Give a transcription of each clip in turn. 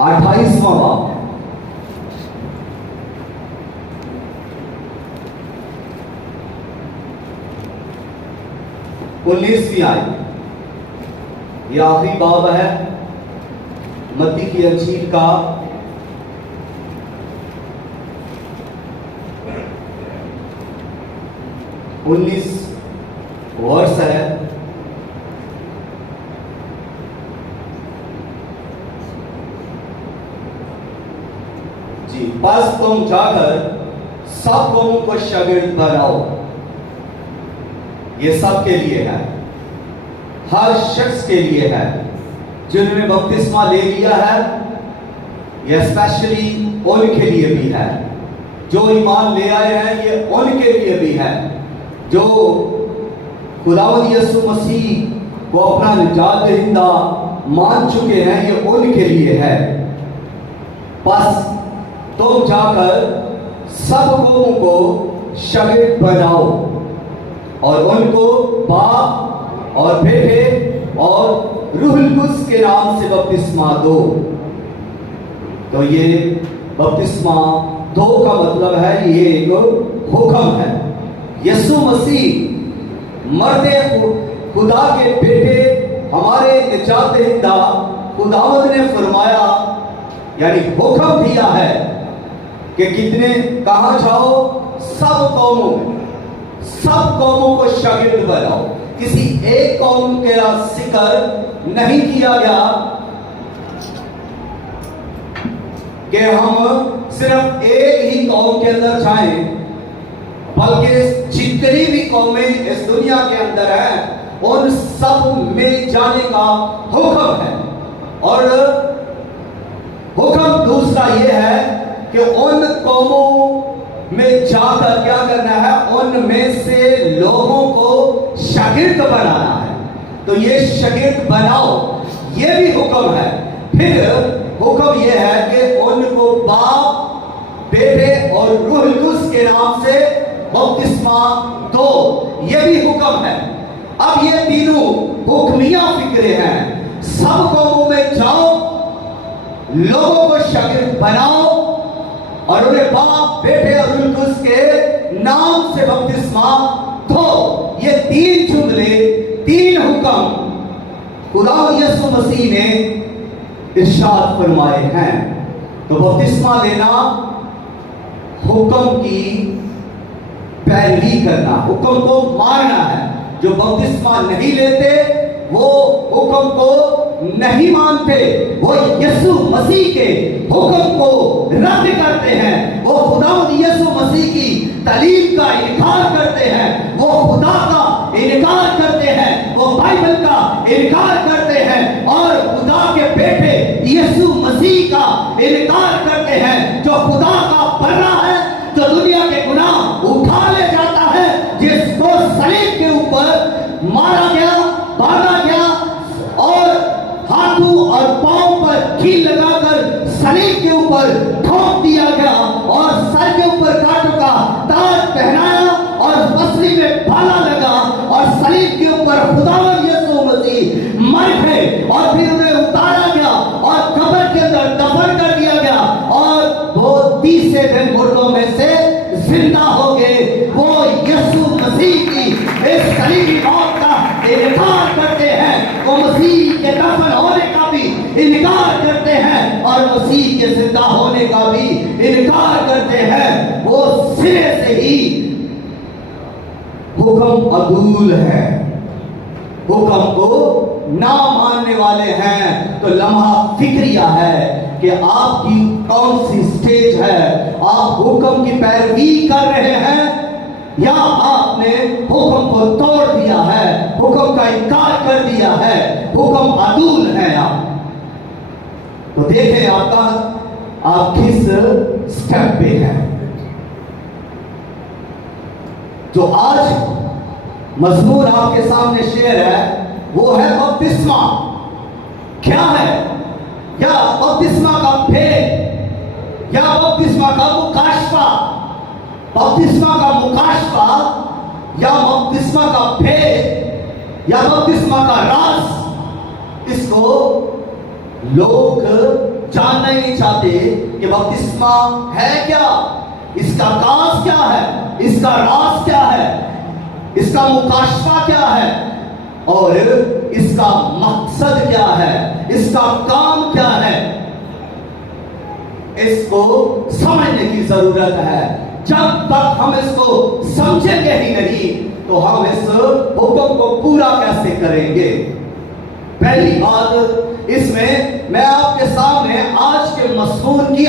28वां बाब, 19वीं आयत। यह आखिरी बाब है मत्ती की अंजील का 19 वर्ष है। जी, बस तुम जाकर सब कौमों को शागिर्द बनाओ। ये सब के लिए है, हर शख्स के लिए है जिन्होंने बपतिस्मा ले लिया है। ये स्पेशली उनके लिए भी है जो ईमान ले आए हैं, ये उनके लिए भी है जो खुदावंद यीशु मसीह को अपना निजात दहिंदा मान चुके हैं, ये उनके लिए है। बस तुम जाकर सब कौमों को शागिर्द बनाओ और उनको बाप और बेटे और रूहुल कुद्स के नाम से बपतिस्मा दो। तो ये बपतिस्मा दो का मतलब है, ये एक हुक्म है। यीशु मसीह मर्दे खुदा के बेटे, हमारे निजात दहिंदा खुदावंद ने फरमाया, यानी हुक्म दिया है कि कितने कहाँ जाओ, सब कौमों को शागिर्द बनाओ। किसी एक कौम का जिक्र नहीं किया गया कि हम सिर्फ एक ही कौम के अंदर जाएं, बल्कि जितनी भी कौमें इस दुनिया के अंदर हैं उन सब में जाने का हुक्म है। और हुक्म दूसरा यह है कि उन कौमों में जाकर क्या करना है, उनमें से लोगों को शागिर्द बनाना है। तो ये शागिर्द बनाओ, ये भी हुक्म है। फिर हुक्म यह है कि उनको बाप, बेटे और रूहुल कुद्स के नाम से बपतिस्मा दो, ये भी हुक्म है। अब ये तीनों हुक्मिया फिक्रे हैं। सब कौमों में जाओ, लोगों को शागिर्द बनाओ और उन्हें बाप, बेटे और रूहुल कुद्स के नाम से बपतिस्मा दो। ये तीन जुमले, तीन हुक्म खुदावंद यीशु मसीह ने इरशाद फरमाए हैं। तो बपतिस्मा लेना हुक्म की पैरवी करना, हुक्म को मानना है। जो बपतिस्मा नहीं लेते वो हुक्म को नहीं मानते, वो यीशु मसीह के हुक्म को रद्द करते हैं, वो खुदावंद यीशु मसीह की तालीम का इनकार करते हैं, वो खुदा का इनकार करते हैं, वो बाइबल का इनकार करते हैं और खुदा के बेटे यीशु मसीह का इनकार करते हैं, जो खुदा का बर्रा है, जो दुनिया के गुनाह उठा ले जाता है, जिसको सलीब के ऊपर मारा गया, बांधा गया और हाथों और पांव पर कील लगाकर सलीब के ऊपर ठोक दिया गया और सर के ऊपर कांटों का ताज पहनाया और पसली में भाला लगा और सलीब के ऊपर खुदावंद यीशु मसीह मर गए और फिर उन्हें उतारा गया और कब्र के अंदर दफन कर दिया गया और वो तीसरे दिन मुर्दों में से जिंदा हो गए। वो यीशु मसीह की इस सलीबी मौत का इनकार करते हैं, वो मसीह के दफन होने का भी इनकार करते हैं और मसीह के जिंदा होने का भी इनकार करते हैं। वो सिरे से ही हुक्म अदूल है, हुक्म को ना मानने वाले हैं। तो लम्हा फिक्रिया है कि आपकी कौन सी स्टेज है, आप हुक्म की पैरवी कर रहे हैं या आपने हुक्म को तोड़ दिया है, हुक्म का इनकार कर दिया है, हुक्म अदूल है आप। तो देखें आप किस स्टेप पे हैं। जो आज मजमूर आपके सामने शेयर है वो है बपतिस्मा। क्या है? या बपतिस्मा का भेद या बपतिस्मा का मुकाशफा, बपतिस्मा का मुकाशफा या बपतिस्मा का भेद या बपतिस्मा का राज, इसको लोग जानना ही नहीं चाहते कि बपतिस्मा है क्या, इसका काज क्या है, इसका राज क्या है, इसका मुकाशफा क्या है और इसका मकसद क्या है, इसका काम क्या है। इसको समझने की जरूरत है। जब तक हम इसको समझेंगे ही नहीं तो हम इस हुक्म को पूरा कैसे करेंगे। पहली बात, इसमें मैं आपके सामने आज के मज़मून की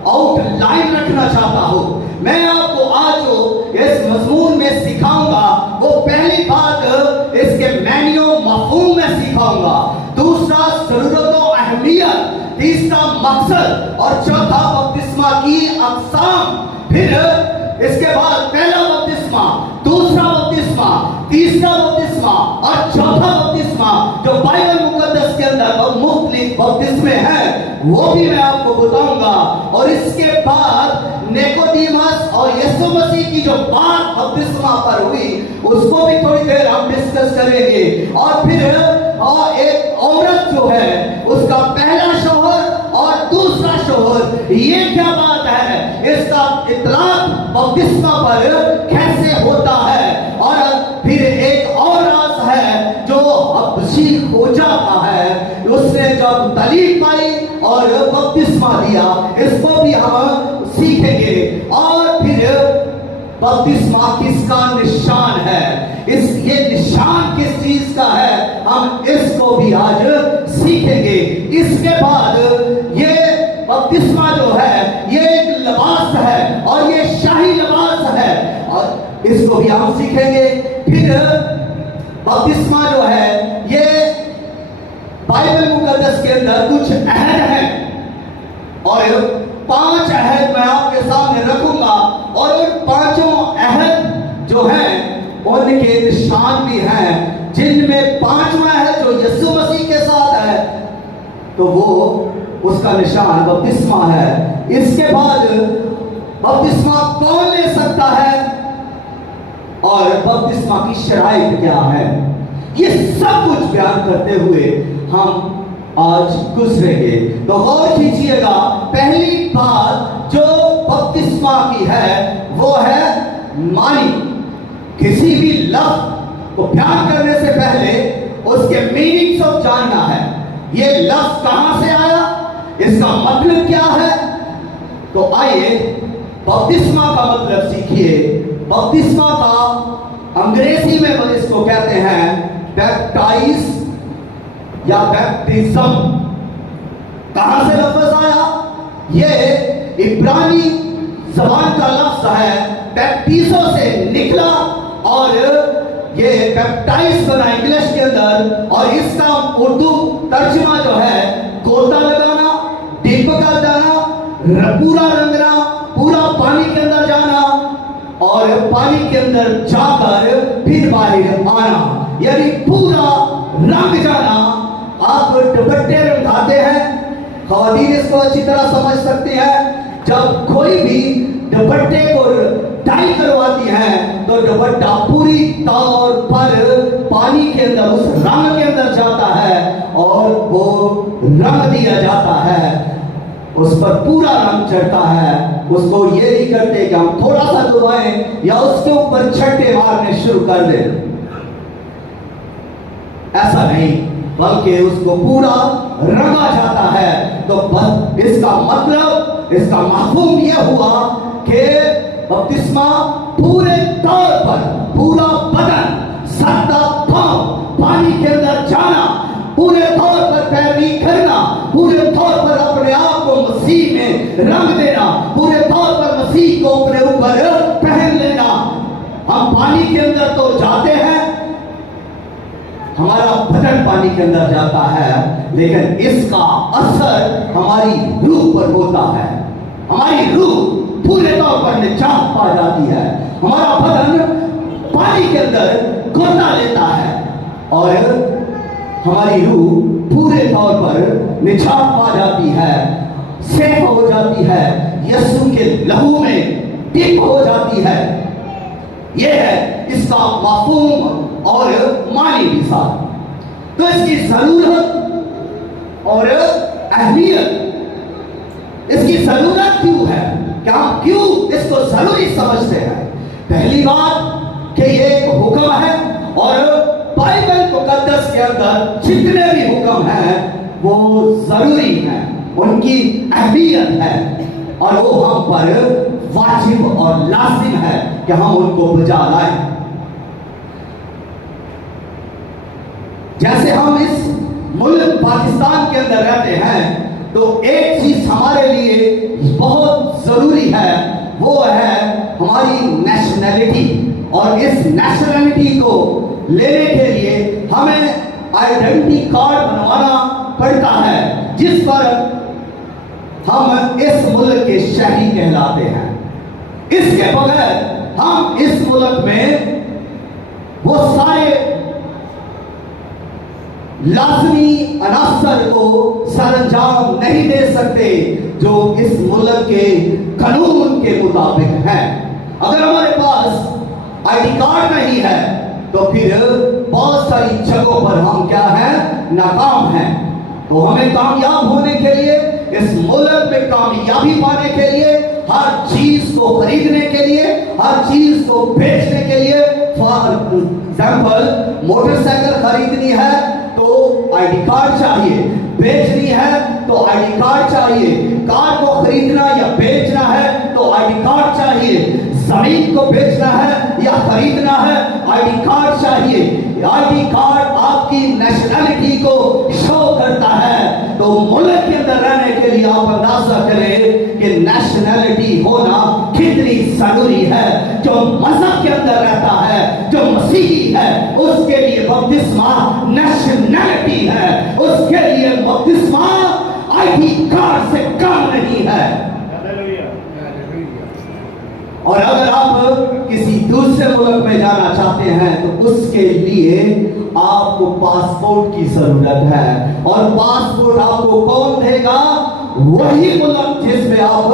आउटलाइन रखना चाहता हूं। मैं आपको आज जो इस मज़मून में सिखाऊंगा वो पहली बात इसके मैनियो मफ़हूम में सिखाऊंगा, दूसरा ज़रूरत और अहमियत, तीसरा मकसद और चौथा बपतिस्मा की अक़साम। फिर इसके बाद पहला बपतिस्मा, दूसरा बपतिस्मा, तीसरा बपतिस्मा और चौथा बपतिस्मा जो बाइबल मुकद्दस के अंदर मुख्तलिफ बपतिस्मे हैं वो भी मैं आपको बताऊंगा। और इसके बाद निकोदेमस और यीशु मसीह की जो बात बपतिस्मा पर हुई उसको भी थोड़ी देर हम डिस्कस करेंगे। और फिर एक औरत जो है उसका पहला शौहर और दूसरा शौहर, ये क्या बात है, इसका इतलाक बपतिस्मा पर कैसे होता है। और फिर एक और राज है जो हबशी खोजा का है, उसने जब तलीक पाई और बपतिस्मा लिया, इसको भी हम सीखेंगे। और फिर बपतिस्मा किसका निशान है, ये निशान किस चीज का है, हम इसको भी आज सीखेंगे। इसके बाद ये बपतिस्मा जो है ये एक लिबास है और ये शाही लिबास है और इसको भी हम सीखेंगे। फिर बपतिस्मा जो है ये बाइबल मुकद्दस के अंदर कुछ अहद हैं और 5 अहद मैं आपके सामने रखूंगा और उन 5 अहद जो हैं उनके निशान भी हैं, जिनमें 5वां अहद जो यीशु मसीह के साथ है तो वो उसका निशान बपतिस्मा है। इसके बाद बपतिस्मा कौन ले सकता है और बपतिस्मा की शराइत क्या है, ये सब कुछ बयान करते हुए हम आज गुजरेंगे। तो गौर कीजिएगा, पहली बात जो बपतिस्मा की है वो है मानी। किसी भी लफ्ज को बयान करने से पहले उसके मीनिंग सब जानना है। ये लफ्ज कहां से आया, इसका मतलब क्या है। तो आइए बपतिस्मा का मतलब सीखिए। बपतिस्मा का अंग्रेजी में इसको कहते हैं बैप्टाइज या बैप्टिज्म। कहां से लफ्ज आया, ये इब्रानी ज़बान का लफ्ज है, बैप्टिज़ो से निकला और ये बैप्टाइज बना इंग्लिश के अंदर। और इसका उर्दू तर्जुमा जो है गोता लगाना, डिप कर जाना, पूरा रंगना, पूरा पानी के अंदर जाना और पानी के अंदर जाकर फिर बाहर आना, यानी पूरा रंग जाना। आप दुपट्टे रंगाते हैं, ख़वातीन इसको अच्छी तरह समझ सकते हैं। जब कोई भी दुपट्टे को टाई करवाती हैं तो दुपट्टा पूरी तौर पर पानी के अंदर उस रंग के अंदर जाता है और वो रंग दिया जाता है, उस पर पूरा रंग चढ़ता है। उसको ये नहीं करते कि हम थोड़ा सा डुबाएं या उसके ऊपर छट्टे मारने शुरू कर दें, ऐसा नहीं, बल्कि उसको पूरा रंगा जाता है। तो बस इसका मतलब, इसका मफ़हूम यह हुआ कि बपतिस्मा पूरे तौर पर पूरा बदन, सर तक पांव पानी के अंदर जाना, पूरे तौर पर पैरवी करना, पूरे तौर पर अपने आप को मसीह में रंग देना, पूरे तौर पर मसीह को अपने ऊपर पहन लेना। हम पानी के अंदर तो जाते हैं, हमारा बदन पानी के अंदर जाता है, लेकिन इसका असर हमारी रूह पर होता है। हमारी रूह पूरे तौर पर निजात पा जाती है, हमारा बदन पानी के अंदर गोता लेता है और हमारी रूह पूरे तौर पर निजात पा जाती है, सेफ हो जाती है, यीशु के लहू में डिप हो जाती है। यह है इसका मफ़हूम और मानी भी साथ। तो इसकी जरूरत اور اہمیت، اس کی ضرورت کیوں ہے، کہ ہم کیوں اس کو ضروری سمجھتے ہیں؟ پہلی بات کہ یہ ایک حکم ہے، اور بائبل مقدس کے اندر جتنے بھی حکم ہیں وہ ضروری ہیں، ان کی اہمیت ہے، اور وہ ہم پر واجب اور لازم ہے کہ ہم ان کو بجا لائیں۔ جیسے ہم اس ملک پاکستان کے اندر رہتے ہیں تو ایک چیز ہمارے لیے بہت ضروری ہے، وہ ہے ہماری نیشنلٹی، اور اس نیشنلٹی کو لینے کے لیے ہمیں آئیڈینٹی کارڈ بنوانا پڑتا ہے، جس پر ہم اس ملک کے شہری کہلاتے ہیں۔ اس کے بغیر ہم اس ملک میں وہ سارے لازمی عناصر کو سر انجام نہیں دے سکتے جو اس ملک کے قانون کے مطابق ہے۔ اگر ہمارے پاس آئی ڈی کارڈ نہیں ہے تو پھر بہت ساری جگہوں پر ہم کیا ہیں؟ ناکام ہیں۔ تو ہمیں کامیاب ہونے کے لیے، اس ملک میں کامیابی پانے کے لیے، ہر چیز کو خریدنے کے لیے، ہر چیز کو بیچنے کے لیے، فار ایگزامپل موٹر سائیکل خریدنی ہے تو آئی ڈی کارڈ چاہیے، بیچنی ہے تو آئی ڈی کارڈ چاہیے، کار کو خریدنا یا بیچنا ہے تو آئی ڈی کارڈ چاہیے، زمین کو بیچنا ہے یا خریدنا ہے آئی ڈی کارڈ چاہیے۔ آئی ڈی کارڈ آپ کی نیشنلٹی کو شو کرتا ہے۔ تو ملک کے اندر رہنے کے لیے آپ اندازہ کریں کہ نیشنلٹی ہونا کتنی ضروری ہے۔ جو مذہب کے اندر رہتا ہے، جو مسیحی ہے، اس کے لیے بپتسمہ نیشنلٹی ہے، اس کے لیے بپتسمہ آئی ڈی کارڈ سے کم نہیں ہے۔ اور اگر آپ کسی دوسرے ملک میں جانا چاہتے ہیں تو اس کے لیے آپ کو پاسپورٹ کی ضرورت ہے، اور پاسپورٹ آپ کو کون دے گا؟ وہی ملک جس میں آپ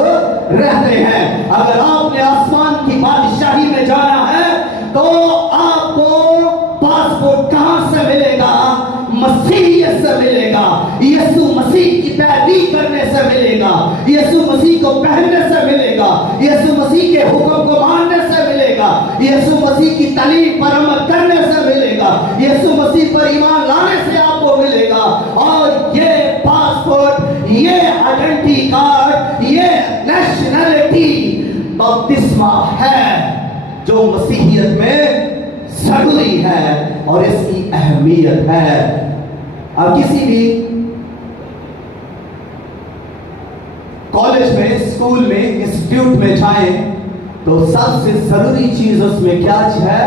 رہتے ہیں۔ اگر آپ نے آسمان کی بادشاہی میں جانا ہے تو آپ کو پاسپورٹ کہاں سے ملے گا؟ مسیحیت سے ملے گا، یسوع مسیح کی پیروی کرنے سے ملے گا، یسوع مسیح کو پہننے سے ملے گا، یسوع مسیح کے حکم کو ماننے سے ملے گا، یسوع مسیح کی تعلیم پر عمل کرنے سے ملے گا، یسوع مسیح پر ایمان لانے سے آپ کو ملے گا۔ اور یہ پاسپورٹ، یہ آئیڈینٹی کارڈ، یہ نیشنلٹی بپتسمہ ہے جو مسیحیت میں ضروری ہے اور اس کی اہمیت ہے۔ اب کسی بھی کالج میں، اسکول میں، انسٹیٹیوٹ میں جائیں تو سب سے ضروری چیز اس میں کیا ہے؟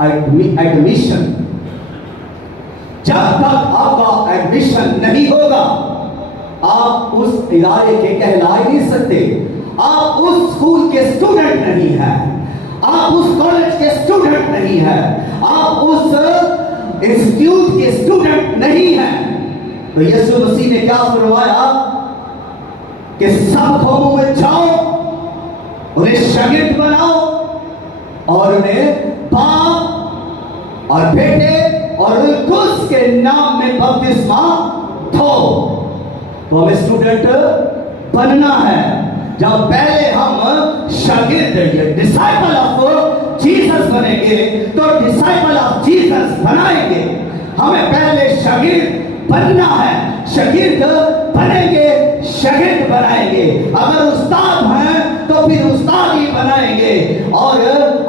ایڈمیشن۔ جب تک آپ کا ایڈمیشن نہیں ہوگا آپ اس ادارے کے کہلا ہی نہیں سکتے، آپ اس اسکول کے اسٹوڈنٹ نہیں ہیں، آپ اس کالج کے اسٹوڈنٹ نہیں ہیں، آپ اس انسٹیٹیوٹ کے اسٹوڈنٹ نہیں ہیں۔ تو یسوع مسیح نے کیا فرمایا کہ سب قوموں میں جاؤ، انہیں شاگرد بناؤ، اور انہیں باپ اور بیٹے اور روح القدس کے نام میں بپتسمہ دو۔ تو ہمیں اسٹوڈنٹ بننا ہے۔ جب پہلے ہم شاگرد ڈسائپل آف جیسس بنیں گے تو ڈسائپل آف جیسس بنائیں گے۔ ہمیں پہلے شاگرد بننا ہے، شاگرد بنیں گے، شاگرد بنائیں گے۔ اگر استاد ہیں تو پھر استاد ہی بنائیں گے، اور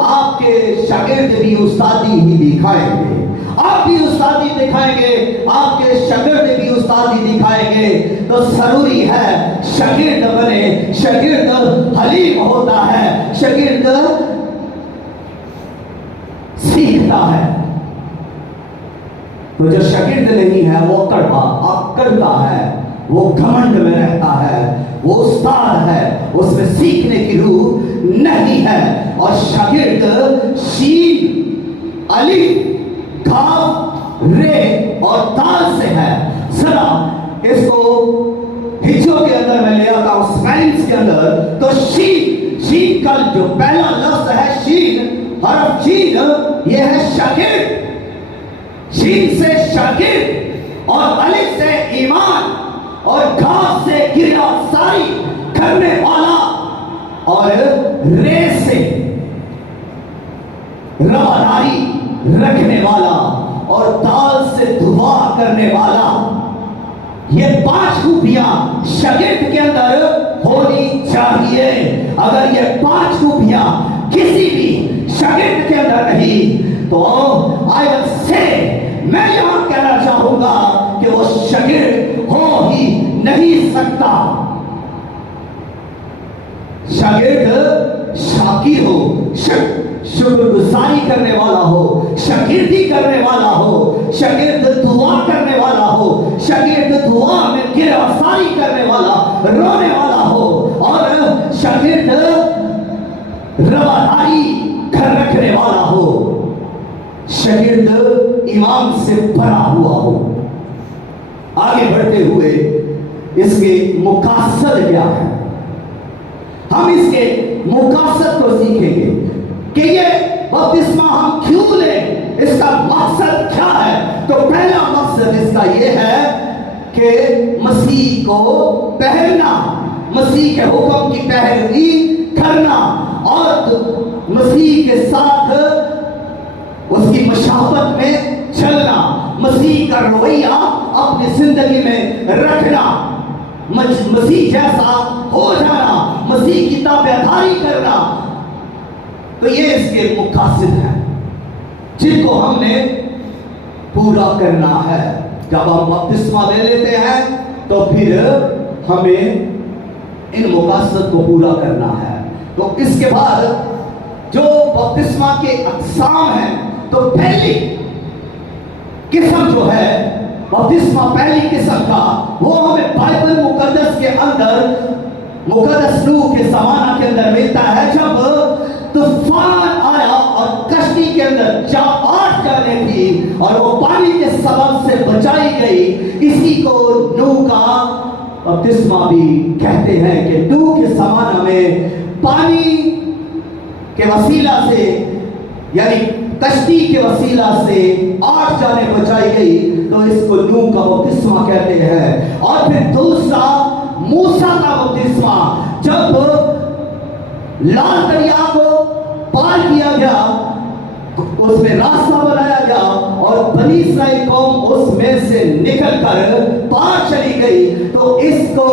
آپ کے شاگرد بھی استادی ہی دکھائیں گے، آپ بھی استادی دکھائیں گے، آپ کے شاگرد بھی استادی دکھائیں گے۔ تو ضروری ہے شاگرد بنے۔ شاگرد حلیم ہوتا ہے، شاگرد سیکھتا ہے۔ تو جو شاگرد نہیں ہے وہ اکڑتا ہے، وہ گھمنڈ میں رہتا ہے، وہ استاد ہے، اس میں سیکھنے کی روح نہیں ہے۔ اور شاگرد شین، الف، کاف، رے اور دال سے ہے۔ ذرا اس کو ہجو کے اندر میں لے آتا ہوں، سائنس کے اندر، تو شین کا جو پہلا لفظ ہے شین، حرف شین، یہ ہے شاگرد۔ شین سے شاگرد اور الف سے ایمان، اور گھاس سے گریا ساری کرنے والا اور ریس سے رواداری رکھنے والا اور تال سے دعا کرنے والا، یہ 5 خوبیاں شاگرد کے اندر ہونی چاہیے۔ اگر یہ 5 خوبیاں کسی بھی شاگرد کے اندر نہیں تو I will say، میں یہاں کہنا چاہوں گا کہ وہ شاگرد ہو ہی نہیں سکتا۔ شاگرد شاکر ہو، شکر گزاری کرنے والا ہو، شاگردی کرنے والا ہو، شاگرد دعا کرنے والا ہو، شاگرد دعا میں گرفتاری کرنے والا، رونے والا ہو، اور شاگرد رواداری گھر رکھنے والا ہو، شاگرد ایمان سے بھرا ہوا ہو۔ آگے بڑھتے ہوئے اس کے مقاصد کیا ہے، ہم اس کے مقاصد کو سیکھیں گے کہ یہ بپتسمہ ہم کیوں لیں، اس کا مقصد کیا ہے۔ تو پہلا مقصد اس کا یہ ہے کہ مسیح کو پہلنا، مسیح کے حکم کی پیروی کرنا اور مسیح کے ساتھ اس کی مشابہت میں چلنا، مسیح کا رویہ اپنی زندگی میں رکھنا، مسیح جیسا ہو جانا، مسیح کی تابعداری کرنا۔ تو یہ اس کے مقاصد ہیں جن کو ہم نے پورا کرنا ہے۔ جب ہم بپتسمہ لے لیتے ہیں تو پھر ہمیں ان مقاصد کو پورا کرنا ہے۔ تو اس کے بعد جو بپتسمہ کے اقسام ہیں، تو پہلی قسم جو ہے بپتسمہ، پہلی قسم کا، وہ ہمیں بائبل مقدس کے اندر، مقدس نوح کے زمانہ کے اندر ملتا ہے، جب طوفان آیا اور کشتی کے اندر آگ جانے تھی اور وہ پانی کے سبب سے بچائی گئی۔ اسی کو نوح کا بپتسمہ بھی کہتے ہیں کہ نوح کے زمانہ میں پانی کے وسیلہ سے، یعنی کشتی کے وسیلہ سے آگ جانے بچائی گئی، تو اس کو نوح کا بپتسمہ کہتے ہیں۔ اور پھر دوسرا موسیٰ کا بپتسمہ، جب لال دریا کو پار کیا گیا، اس میں راستہ بنایا گیا اور بنی اسرائیل قوم اس میں سے نکل کر پار چلی گئی، تو اس کو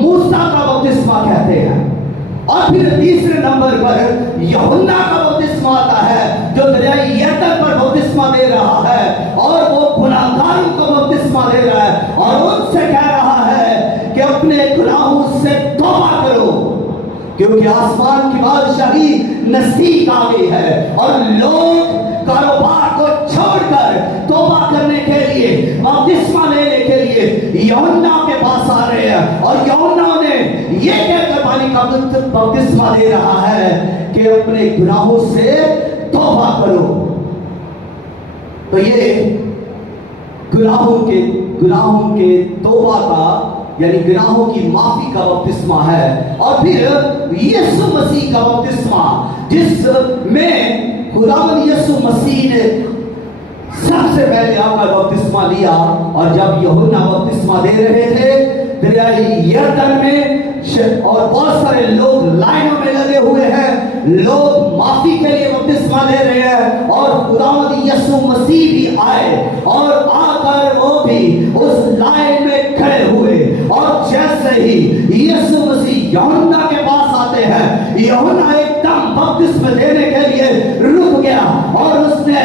موسیٰ کا بپتسمہ کہتے ہیں۔ اور پھر تیسرے نمبر پر یوحنا کا بپتسمہ آتا ہے، جو دریائے یردن پر بپتسمہ دے رہا ہے اور وہ گناہگاروں کو بپتسمہ دے رہا ہے اور ان سے کہہ رہا ہے کہ اپنے گناہوں سے توبہ کرو، کیونکہ آسمان کی بادشاہی نزدیک آ گئی ہے۔ اور لوگ کاروبار کو چھوڑ کر توبہ کرنے کے لیے، بپتسمہ لینے کے لیے یوحنا کے پاس آ رہے ہیں، اور یوحنا نے یہ کہہ کر پانی کا بپتسمہ دے رہا ہے کہ اپنے گناہوں سے توبہ کرو۔ تو یہ گناہوں کے توبہ کا، یعنی گناہوں کی معافی کا بپتسمہ ہے۔ اور پھر یسوع مسیح کا بپتسمہ، جس میں خداوند یسوع مسیح نے سب سے پہلے آ کر بپتسمہ لیا، اور جب یوحنا بپتسمہ دے رہے تھے دریائے یردن میں، اور بہت سارے لوگ لائنوں میں لگے ہوئے ہیں، لوگ معافی کے لیے بپتسمہ لے رہے ہیں، اور خداوند یسوع مسیح بھی آئے اور آ کر وہ بھی اس لائن میں کھڑے ہوئے۔ اور جیسے ہی یسوع مسیح یوحنا کے پاس آتے ہیں، یوحنا ایک دم بپتسمہ دینے کے لیے رک گیا اور اس نے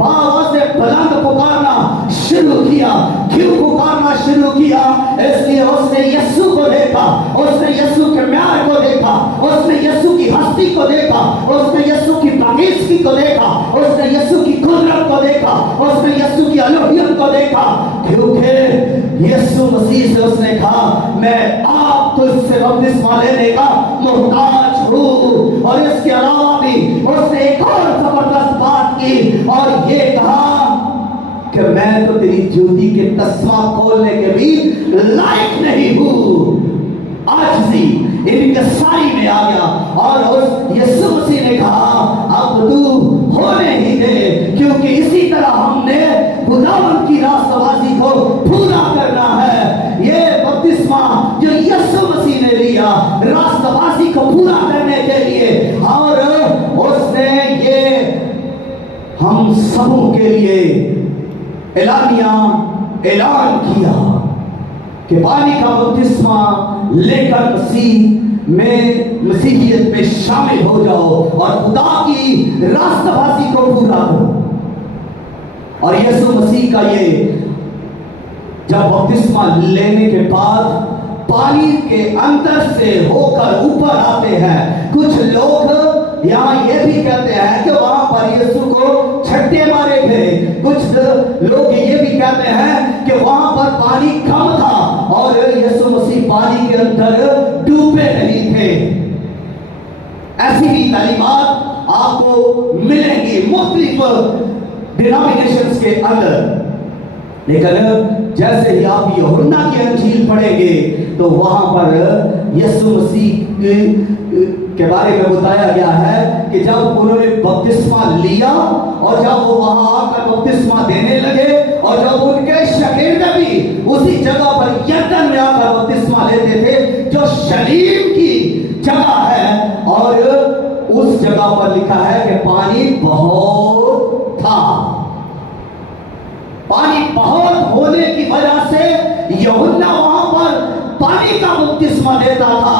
آواز بلند پکارنا شروع کیا۔ کیوں پکارنا شروع کیا؟ اس لیے اس نے یسوع کو دیکھا، اس نے یسوع کے معیار کو دیکھا، اس نے یسوع کی ہستی کو دیکھا، اس نے یسوع کی پاکیزگی کو دیکھا، اس نے یسوع کی قدرت کو دیکھا، اس نے یسوع کی الوہیت کو دیکھا، کیونکہ یسوع مسیح سے اس نے کہا میں آپ تجھ سے بپتسمہ لینے کا محتاج ہوں۔ اور اس کے علاوہ بھی اس نے ایک اور زبردست بات کی اور یہ کہا کہ میں تو تیری جوتی کے تسمہ کھولنے کے بھی لائق نہیں ہوں۔ عاجزی انکساری میں آ گیا اور اس یسوع مسیح نے کہا اب تو ہونے ہی دے، کیونکہ اسی طرح ہم نے خداوند کی راستہ بازی کو پورا کرنا ہے۔ یہ بپتسمہ यीशु मसीह ने लिया रास्तबाजी को पूरा करने के लिए, और उसने ये हम सबों के लिए ऐलान किया कि पानी का बपतिस्मा लेकर मसीहियत में शामिल हो जाओ और खुदा की रास्तबाजी को पूरा करो। और यीशु मसीह का ये जब बपतिस्मा लेने के बाद पानी के अंदर से होकर ऊपर आते हैं, कुछ लोग यहाँ ये भी कहते हैं कि वहां पर यीशु को छट्टे मारे गए, कुछ लोग ये भी कहते हैं कि वहां पर पानी कम था और यीशु मसीह पानी के अंदर डूबे नहीं थे। ऐसी भी तालीमात आपको मिलेंगी मुख्तलिफ डिनोमिनेशंस के अंदर, लेकिन जैसे ही आप यूहन्ना की अंजील पढ़ेंगे तो वहां पर यीशु मसीह के बारे में बताया गया है कि जब उन्होंने बपतिस्मा लिया और जब वो वहां आकर बपतिस्मा देने लगे और जब उनके शागिर्द भी उसी जगह पर यरदन में आकर बपतिस्मा लेते थे जो शलीम की जगह है, और उस जगह पर लिखा है कि पानी बहुत था। पानी बहुत होने की वजह से यूहन्ना वहां पर पानी का बपतिस्मा देता था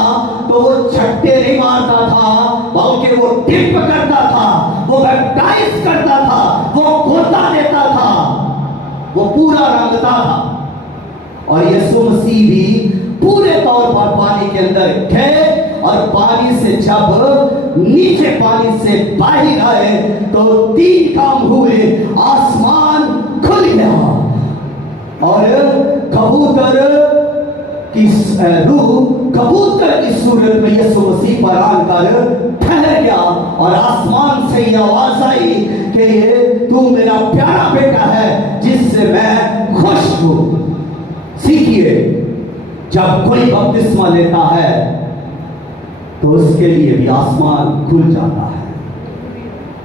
तो वो छट्टे नहीं मारता था, बल्कि वो टिप करता था, वो बैप्टाइज करता था, वो गोता देता था, वो पूरा रंगता था। और यीशु मसीह भी पूरे तौर पर पानी के अंदर थे, और पानी से जब नीचे पानी से बाहर आए तो 3 काम हुए। आसमान खुल गया और कबूतर की रूह कबूतर की सूरत में यीशु मसीह पर आकर ठहर गया, और आसमान से ये आवाज आई कि ये तू मेरा प्यारा बेटा है जिससे मैं खुश हूं। सीखिए, जब कोई बपतिस्मा लेता है तो उसके लिए भी आसमान खुल जाता है,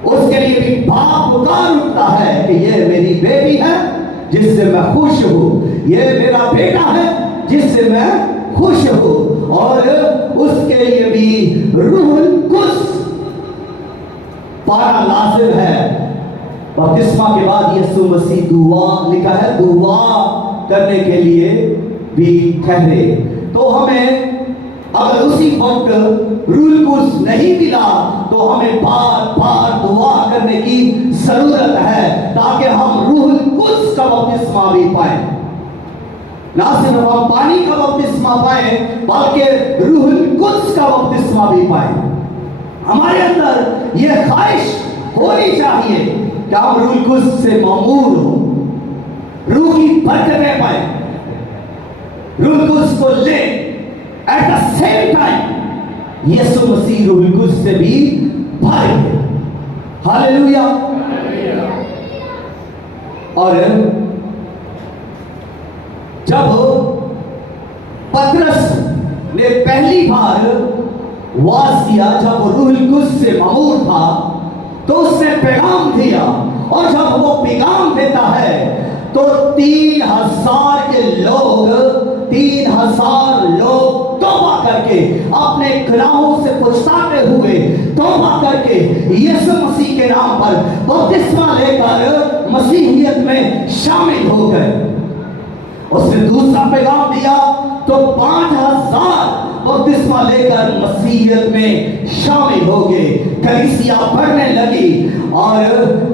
उसके लिए भी बाप पुकार उठता है कि ये मेरी बेटी है जिससे मैं खुश हूं, ये मेरा बेटा है जिससे मैं खुश हूं। और उसके लिए भी रूहुल कुद्स पाना लाजिम है। बपतिस्मा के बाद यीशु मसीह दुआ, लिखा है दुआ करने के लिए भी ठहरे। तो हमें अगर उसी वक्त रूहुल कुद्स नहीं मिला तो हमें बार बार दुआ करने की जरूरत है ताकि हम रूहुल कुद्स का बपतिस्मा भी पाए। ना सिर्फ हम पानी का बपतिस्मा पाए बल्कि रूहुल कुद्स का बपतिस्मा भी पाए। हमारे अंदर यह ख्वाहिश होनी चाहिए कि हम रूहुल कुद्स से मामूर हो, रूह की बरकतें पाए, रूहुल कुद्स को ले। एट द सेम टाइम यीशु मसीह रूहुल कुद्स से भी भर गए। हालेलुया। और जब पतरस ने पहली बार वाज किया, जब रूहुल कुद्स से मामूर था तो उसने पैगाम दिया, और जब वो पैगाम देता है तो 3000 के लोग 3000 लोग तौबा करके अपने गुनाहों से पछताते हुए तौबा करके यीशु मसीह के नाम पर बपतिस्मा लेकर मसीहियत में शामिल हो गए। उसने दूसरा पैगाम दिया तो 5000 बपतिस्मा लेकर मसीहियत में शामिल हो गए। कलीसिया बढ़ने लगी और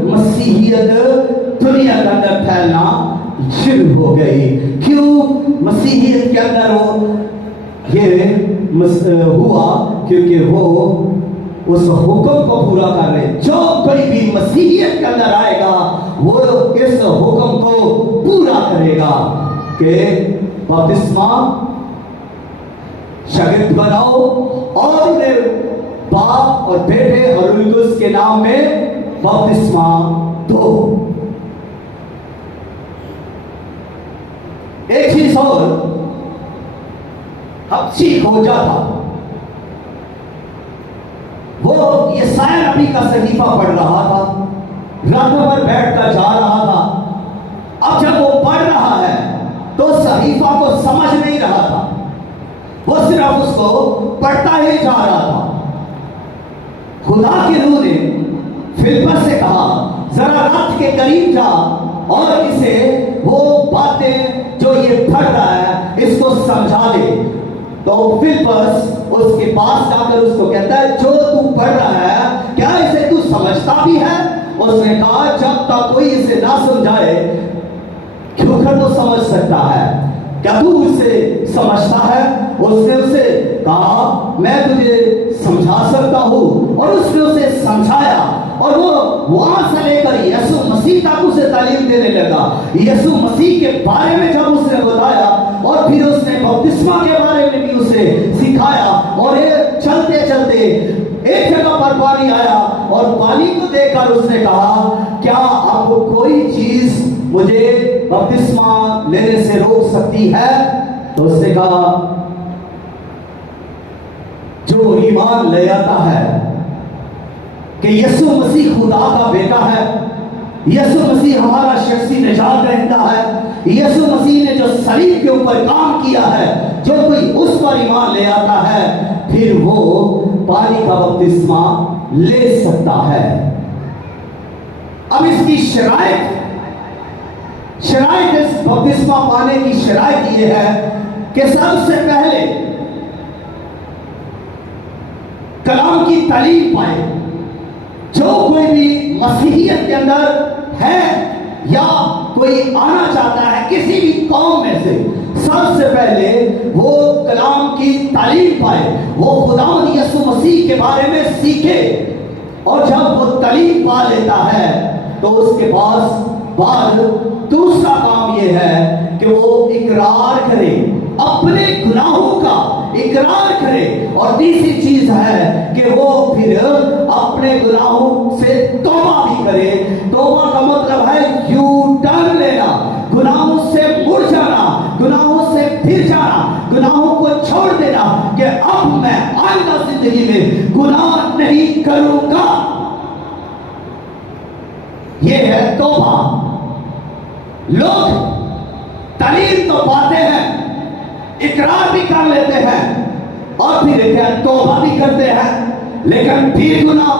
मसीहियत दुनिया के अंदर फैलना शुरू हो गई। क्यों मसीहियत के अंदर वो ये हुआ? क्योंकि वो उस हुक्म को पूरा कर रहे। जो कोई भी मसीहियत के अंदर आएगा वो इस हुक्म को पूरा करेगा कि बपतिस्मा शागिर्द बनाओ और उन्हें बाप और बेटे और रूहुल कुद्स के नाम में बपतिस्मा दो। एक चीज और हबशी खोजा था, वो यशायाह नबी का सहीफा पढ़ रहा था, रथ पर बैठकर जा रहा था। अब जब वो पढ़ रहा है तो सहीफा को समझ नहीं रहा था, वो उसको पढ़ता ही जा रहा था। खुदा के रूह ने फिलिप्पस से कहा, जरा रथ के करीब जा और इसे वो बातें जो ये पढ़ रहा है इसको समझा दे। तो फिलिप्पस उसके पास जाकर उसको कहता है, जो तू पढ़ रहा है क्या इसे तू समझता भी है? उसने कहा, जब तक कोई इसे ना समझाए क्यों कर वो समझ सकता है? क्या तू इसे समझता है? उसने उसे कहा, मैं तुझे समझा सकता हूँ। और उसने उसे समझाया और वो वहां से लेकर यीशु मसीह तक उसे तालीम देने लगा। यीशु मसीह के बारे में जब उसने बताया और फिर उसने बपतिस्मा के बारे में भी उसे सिखाया, और ये चलते चलते एक जगह पर पानी आया और पानी को देखकर उसने कहा, क्या अब कोई चीज मुझे बपतिस्मा लेने से रोक सकती है? तो उसने कहा, जो ईमान ले आता है कि यीशु मसीह खुदा का बेटा है, यीशु मसीह हमारा शख्सी निजात रहता है, यीशु मसीह ने जो सलीब के ऊपर काम किया है, जो कोई उस पर ईमान ले आता है फिर वो पानी का बपतिस्मा ले सकता है। अब इसकी शराइत इस बपतिस्मा पाने की शराइत ये है कि सबसे पहले कलाम की तालीम पाए। जो कोई भी मसीहियत के अंदर है या कोई आना चाहता है किसी भी कौम में से, सबसे पहले वो कलाम की तालीम पाए, वो खुदावंद यीशु मसीह के बारे में सीखे। और जब वो तालीम पा लेता है तो उसके बाद दूसरा काम ये है कि वो इकरार करे, अपने गुनाहों का इकरार करे। और तीसरी चीज है कि वो फिर अपने गुनाहों से तौबा भी करे। तौबा का मतलब है यू टर्न लेना, गुनाहों से मुड़ जाना, गुनाहों से फिर जाना, गुनाहों को छोड़ देना कि अब मैं आइंदा जिंदगी में गुनाह नहीं करूंगा। ये है तौबा। लोग तालीम तो पाते हैं, इकरार भी कर लेते हैं और फिर क्या तौबा भी करते हैं, लेकिन फिर गुनाह,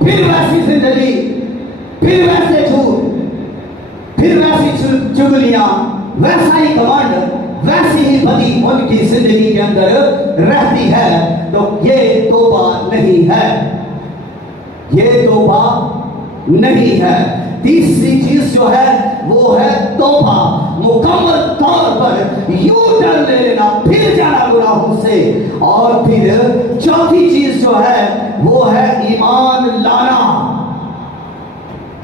फिर वैसी जिंदगी, फिर वैसे झूठ, फिर वैसी चुगलियां, वैसा ही घमंड, वैसी ही बदी उनकी जिंदगी के अंदर रहती है। तो ये तौबा नहीं है, ये तौबा नहीं है। तीसरी चीज जो है वो है तौबा, मुकम्मल तौर पर यू टर्न ले लेना, फिर जाना गुनाहों से। और फिर चौथी चीज जो है वो है ईमान लाना।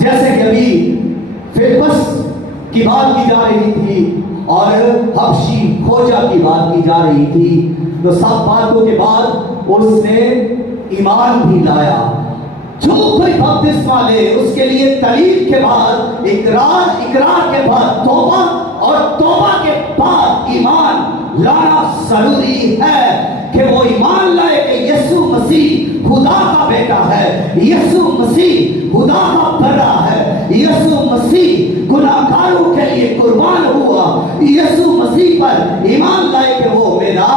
जैसे कि अभी फिलिप्पस की बात की जा रही थी और हबशी खोजा की बात की जा रही थी, तो सब बातों के बाद उसने ईमान भी लाया। जो कोई बपतिस्मा ले उसके लिए तालीम के बाद इकरार के बाद तौबा, और तौबा के बाद ईमान लाना जरूरी है कि वो ईमान लाए कि यीशु मसीह खुदा का बेटा है, यीशु मसीह खुदा का बड़ा है, यीशु मसीह गुनाहगारों के लिए कुर्बान हुआ, यीशु मसीह पर ईमान लाए कि वो मेरा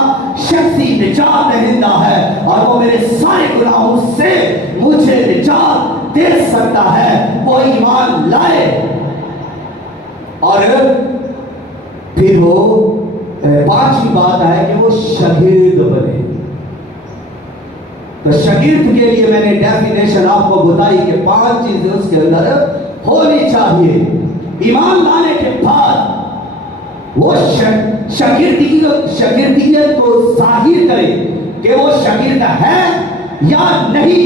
शख्सी निजात दहिंदा है और वो मेरे सारे गुनाहों से मुझे निजात दे सकता है। वो ईमान लाए और फिर वो पांचवी बात है कि वो शागिर्द बने। तो शागिर्द के लिए मैंने डेफिनेशन आपको बताई कि 5 चीजें उसके अंदर होनी चाहिए। ईमान लाने के बाद वो शागिर्दियत को जाहिर करे कि वो शागिर्द है या नहीं,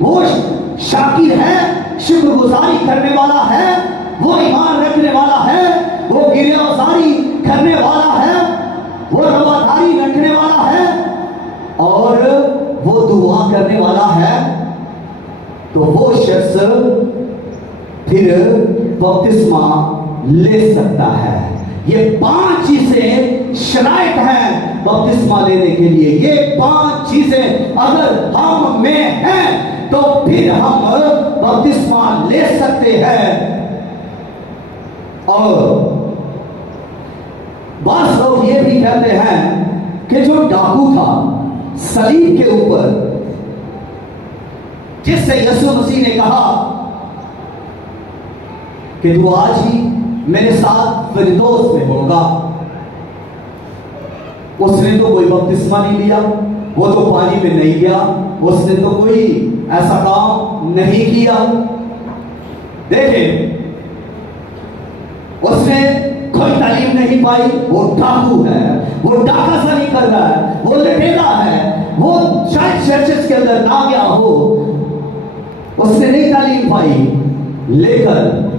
वो शाकिर है, शुक्रगुजारी करने वाला है, वो ईमान रखने वाला है, वो गिरफ्तारी करने वाला है, वो रवादारी रखने वाला है और वो दुआ करने वाला है। तो वो शख्स फिर बपतिस्मा ले सकता है। ये 5 चीजें शराइत हैं बपतिस्मा लेने के लिए। ये 5 चीजें अगर हम में हैं तो फिर हम बपतिस्मा ले सकते हैं। और बस लोग करते हैं कि जो डाकू था सलीब के ऊपर, जिससे यीशु मसीह ने कहा कि तू आज ही मेरे साथ फिरदौस में होगा, उसने तो कोई बपतिस्मा नहीं लिया, वो तो पानी में नहीं गया, उसने तो कोई ऐसा काम नहीं किया। देखें, उसने कोई तालीम नहीं पाई, वो डाकू है, वो डाकासानी कर रहा है, वो लटेरा है, वो शायद चर्चेस के अंदर ना गया हो, उसने नहीं तालीम पाई, लेकिन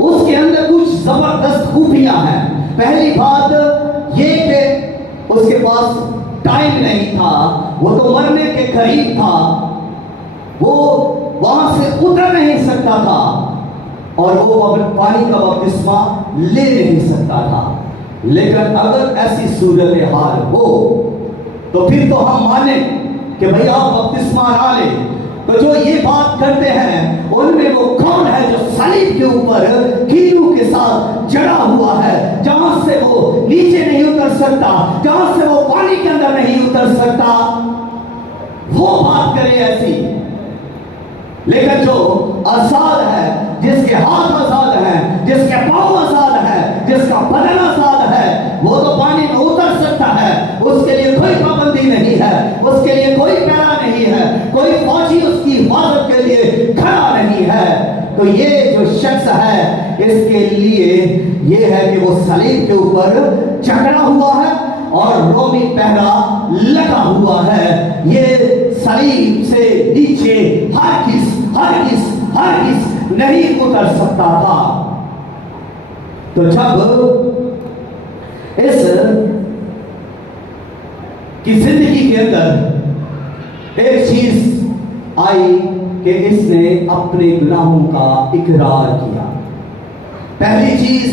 उसके अंदर कुछ जबरदस्त खूबियां हैं। पहली बात ये कि उसके पास टाइम नहीं था, वो तो मरने के करीब था, वो वहां से उतर नहीं सकता था और वो पानी का बपतिस्मा ले नहीं सकता था। लेकिन अगर ऐसी सूरत हाल हो तो फिर तो हम माने कि भैया बपतिस्मा ना ले। तो जो ये बात करते हैं उनमें वो कौन है जो सलीब के ऊपर कीलों के साथ जड़ा हुआ है, जहां से वो नीचे नहीं उतर सकता, जहां से वो पानी के अंदर नहीं उतर सकता, वो बात करे ऐसी। लेकिन जो आजाद है, जिसके हाथ आजाद है, जिसके पांव आजाद है, जिसका बदन आजाद है, वो तो पानी में उतर सकता है, उसके लिए कोई पाबंदी नहीं है, उसके लिए कोई पैरा नहीं है, कोई फौजी उसकी हिफाजत के लिए खड़ा नहीं है। तो ये जो शख्स है, इसके लिए ये है कि वो सलीब के ऊपर चढ़ा हुआ है और रोमी पहरा लगा हुआ है। ये सलीब से नीचे हरगिज़ नहीं उतर सकता था। तो जब इस की जिंदगी के अंदर एक चीज आई कि इसने अपने गुनाहों का इकरार किया। पहली चीज,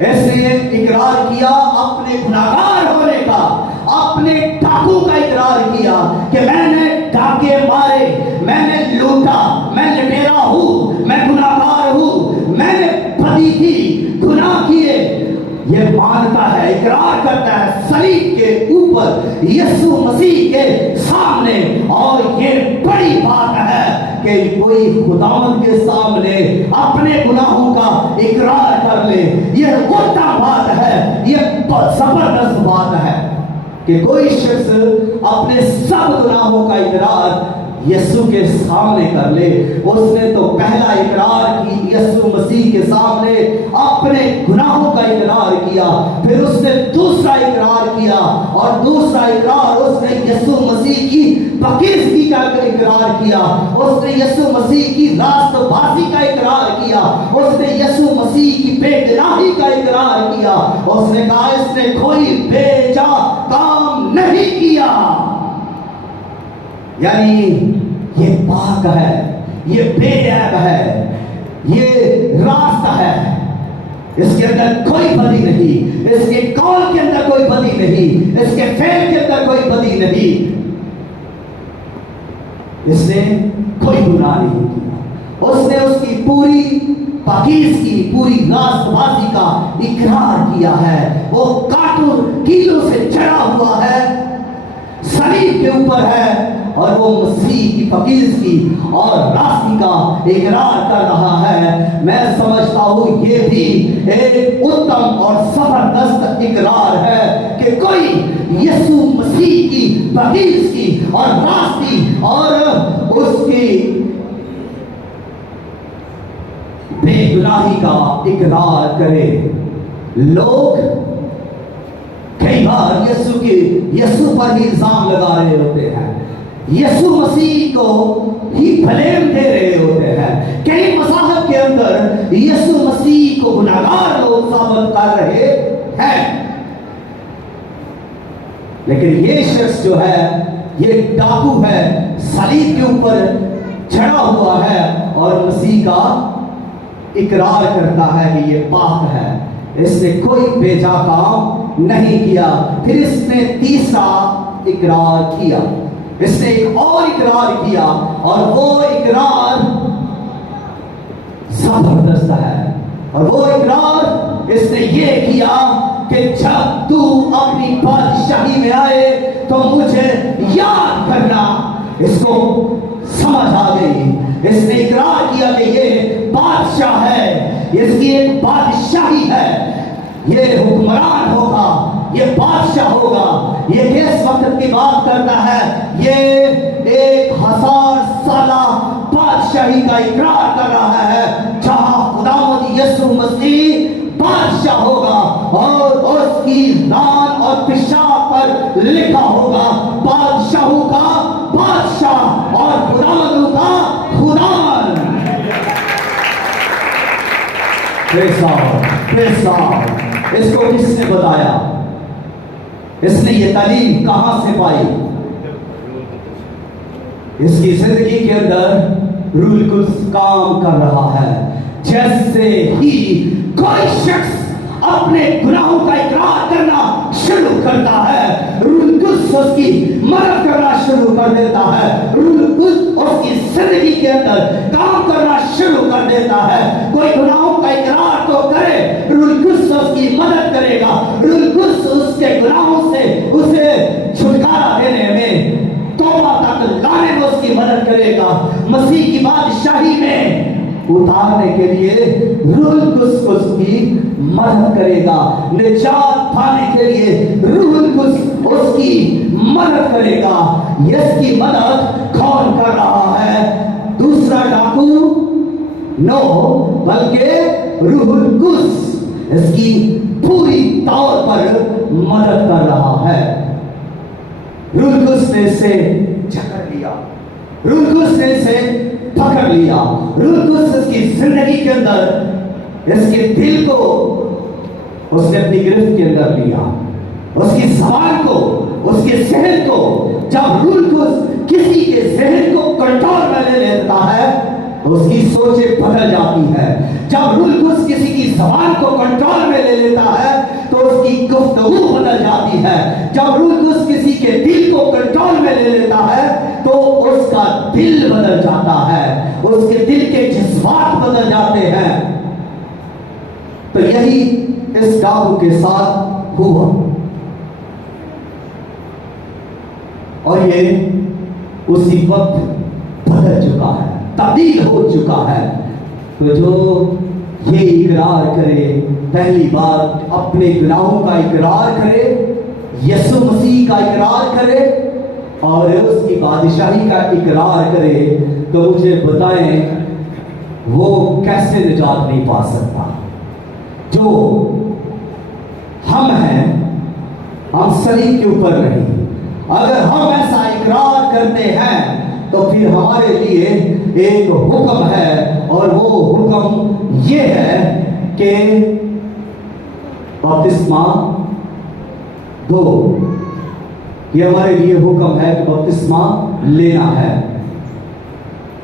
इसने इकरार किया अपने गुनाहगार होने का, अपने डाकू का इकरार किया कि मैंने डाके मारे, मैंने लूटा, मैं लटेरा हूं, मैं गुनाहगार हूं, मैंने बदी की, गुनाह किए। ये मानता है, इकरार करता है सलीब के ऊपर यीशु मसीह के सामने। और ये बड़ी बात है कि कोई खुदावंद के सामने अपने गुनाहों का इकरार कर ले। ये उल्टा बात है, ये जबरदस्त बात है कि कोई शख्स अपने सब गुनाहों का इकरार यीशु के सामने कर ले। उसने तो पहला इकरार की यीशु मसीह के सामने अपने गुनाहों का इकरार किया, फिर उसने दूसरा इकरार किया और दूसरा इकरार उसने यीशु मसीह की बकीज़गी का इकरार किया, उसने यीशु मसीह की रास्तबाजी का इकरार किया, उसने यीशु मसीह की बेगुनाही का इकरार किया। उसने कहा इसने कोई बेजा काम नहीं किया, यानी ये पाक है, ये बेऐब है, ये रास्ता है, इसके अंदर कोई बदी नहीं, इसके कौल के अंदर कोई बदी नहीं, इसके फेल के अंदर कोई बदी नहीं, इसने कोई गुनाह नहीं किया। उसने उसकी पूरी पाकीज़गी, पूरी रास्तबाजी का इकरार किया है। वो काटून कीलों से चढ़ा हुआ है, सलीब के ऊपर है और वो मसीह की पाकीज़गी और रास्ते का इकरार कर रहा है। मैं समझता हूँ ये भी एक उत्तम और जबरदस्त इकरार है कि कोई यीशु मसीह की पाकीज़गी और रास्ते और उसकी बेगुनाही का इकरार करे। लोग कई बार यीशु पर ही इल्जाम लगा रहे होते हैं, यीशु मसीह को ही ब्लेम दे रहे होते हैं। कई मसाहब के अंदर यीशु मसीह को गुनाहगार लोग साबित कर रहे हैं, लेकिन ये शख्स जो है ये डाकू है, सलीब के ऊपर चढ़ा हुआ है और मसीह का इकरार करता है कि ये पाक है, इसने कोई बेजा काम नहीं किया। फिर इसने तीसरा इकरार किया, इसने एक और इकरार किया और वो इकरार जबरदस्त है और वो इकरार اس نے یہ کیا کہ جب تو اپنی بادشاہی میں آئے تو مجھے یاد کرنا. اس کو سمجھ آ گئی. اس نے اقرار کیا کہ یہ بادشاہ ہے, اس کی ایک بادشاہی ہے, یہ حکمران ہوگا, یہ بادشاہ ہوگا. یہ کس وقت کی بات کرتا ہے؟ یہ 1000 سالہ بادشاہی کا اقرار کر رہا ہے, جہاں خداوند یسوع مسیح بادشاہ ہوگا اور اس کی لان اور پیشاب پر لکھا ہوگا بادشاہوں کا بادشاہ اور خداوندوں کا خدا. اس کو کس نے بتایا؟ اس نے یہ تعلیم کہاں سے پائی؟ اس کی زندگی کے اندر روح القدس کام کر رہا ہے. جیسے ہی کوئی شخص اپنے گناہوں کا اقرار کرنا شروع کرتا ہے, روح القدس اس کی مدد کرنا شروع کر دیتا ہے. روح القدس اس کی زندگی کے اندر کام کرنا شروع کر دیتا ہے. کوئی گناہوں کا اقرار تو کرے, روح القدس اس کی مدد کرے گا. روح القدس اس کے گناہوں سے اسے چھٹکارا دینے میں, توبہ تک لانے میں اس کی مدد کرے گا. مسیح کی بادشاہی میں اتارنے کے لیے روح القدس اس کی مدد کرے گا. نجات پانے کے لیے روح القدس اس کی مدد کرے گا. اس کی مدد کون کر رہا ہے؟ دوسرا ڈاکو نو, بلکہ روح القدس اس کی پوری طور پر مدد کر رہا ہے. روح القدس نے اسے جکڑ لیا, روح القدس نے اسے پکڑ لیا. روح القدس اس کی زندگی کے اندر اس کے دل کو اس نے اپنی گرفت کے اندر لیا, اس کی زبان کو, اس کے ذہن کو. جب روح القدس کسی کے ذہن کو کنٹرول میں لے لیتا ہے اس کی سوچیں بدل جاتی ہے. جب روح القدس کسی کی زبان کو کنٹرول میں لے لیتا ہے تو اس کی گفتگو بدل جاتی ہے. جب روح القدس کسی کے دل کو کنٹرول میں لے لیتا ہے تو اس کا دل بدل جاتا ہے, اس کے دل کے جذبات بدل جاتے ہیں. تو یہی اس ڈاکو کے ساتھ ہوا اور یہ اسی وقت بدل چکا ہے, تبدیل ہو چکا ہے. تو جو یہ اقرار کرے, پہلی بات اپنے گناہوں کا اقرار کرے, یسوع مسیح کا اقرار کرے اور اس کی بادشاہی کا اقرار کرے, تو مجھے بتائیں وہ کیسے نجات نہیں پا سکتا؟ جو ہم ہیں, ہم صلیب کے اوپر نہیں. اگر ہم ایسا اقرار کرتے ہیں تو پھر ہمارے لیے ایک حکم ہے اور وہ حکم یہ ہے کہ بپتسمہ دو. یہ ہمارے لیے حکم ہے کہ بپتسمہ لینا ہے.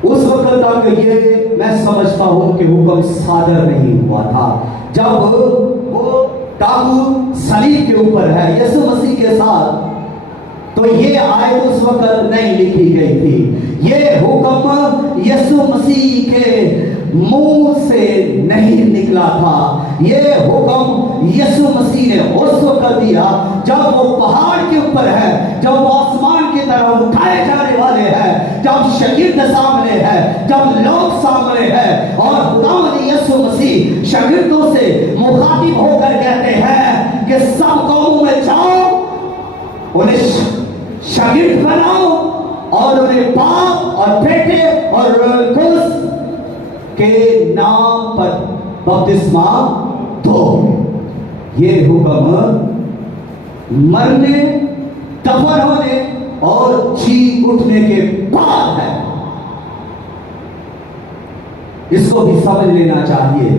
اس وقت تک یہ میں سمجھتا ہوں کہ حکم صادر نہیں ہوا تھا. جب وہ ڈاکو صلیب کے اوپر ہے یسوع مسیح کے ساتھ, تو یہ آیت اس وقت نہیں لکھی گئی تھی. یہ حکم یسوع مسیح کے منہ سے نہیں نکلا تھا. یہ حکم یسوع مسیح نے اس وقت دیا جب وہ پہاڑ کے اوپر ہے, جب وہ آسمان کی طرف اٹھائے جانے والے ہیں, جب شاگرد سامنے ہے, جب لوگ سامنے ہے اور خداوند یسوع مسیح شاگردوں سے مخاطب ہو کر کہتے ہیں کہ سب قوموں میں جاؤ, انہیں شاگرد بناؤ اور انہیں باپ اور بیٹے اور روح القدس کے نام پر بپتسمہ دو. یہ حکم مرنے, دفن ہونے اور جی اٹھنے کے بعد ہے. اس کو بھی سمجھ لینا چاہیے.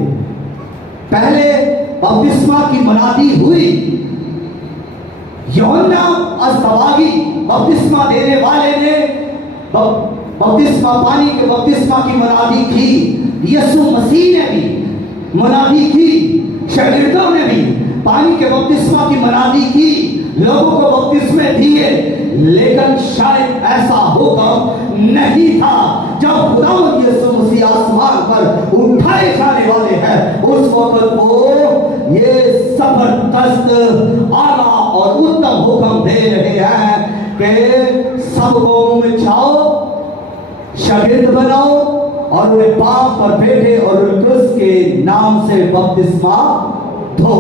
پہلے بپتسمہ کی منادی ہوئی, یوحنا الزواگی بپتسمہ دینے والے نے بپتسمہ پانی کے بپتسمہ کی منادی کی. یسوع مسیح نے بھی منادی کی, شاگردوں نے بھی پانی کے بپتسمہ کی منادی کی. लोगों को बपतिस्मे दिए, लेकिन शायद ऐसा हुक्म नहीं था। जब खुदावंद यीशु मसीह आसमान पर उठाए जाने वाले हैं, उस वक्त वो ये जबरदस्त आला और उत्तम हुक्म दे रहे हैं कि सबको में जाओ, शागिर्द बनाओ और उन्हें बाप और बेटे और उसके नाम से बपतिस्मा दो।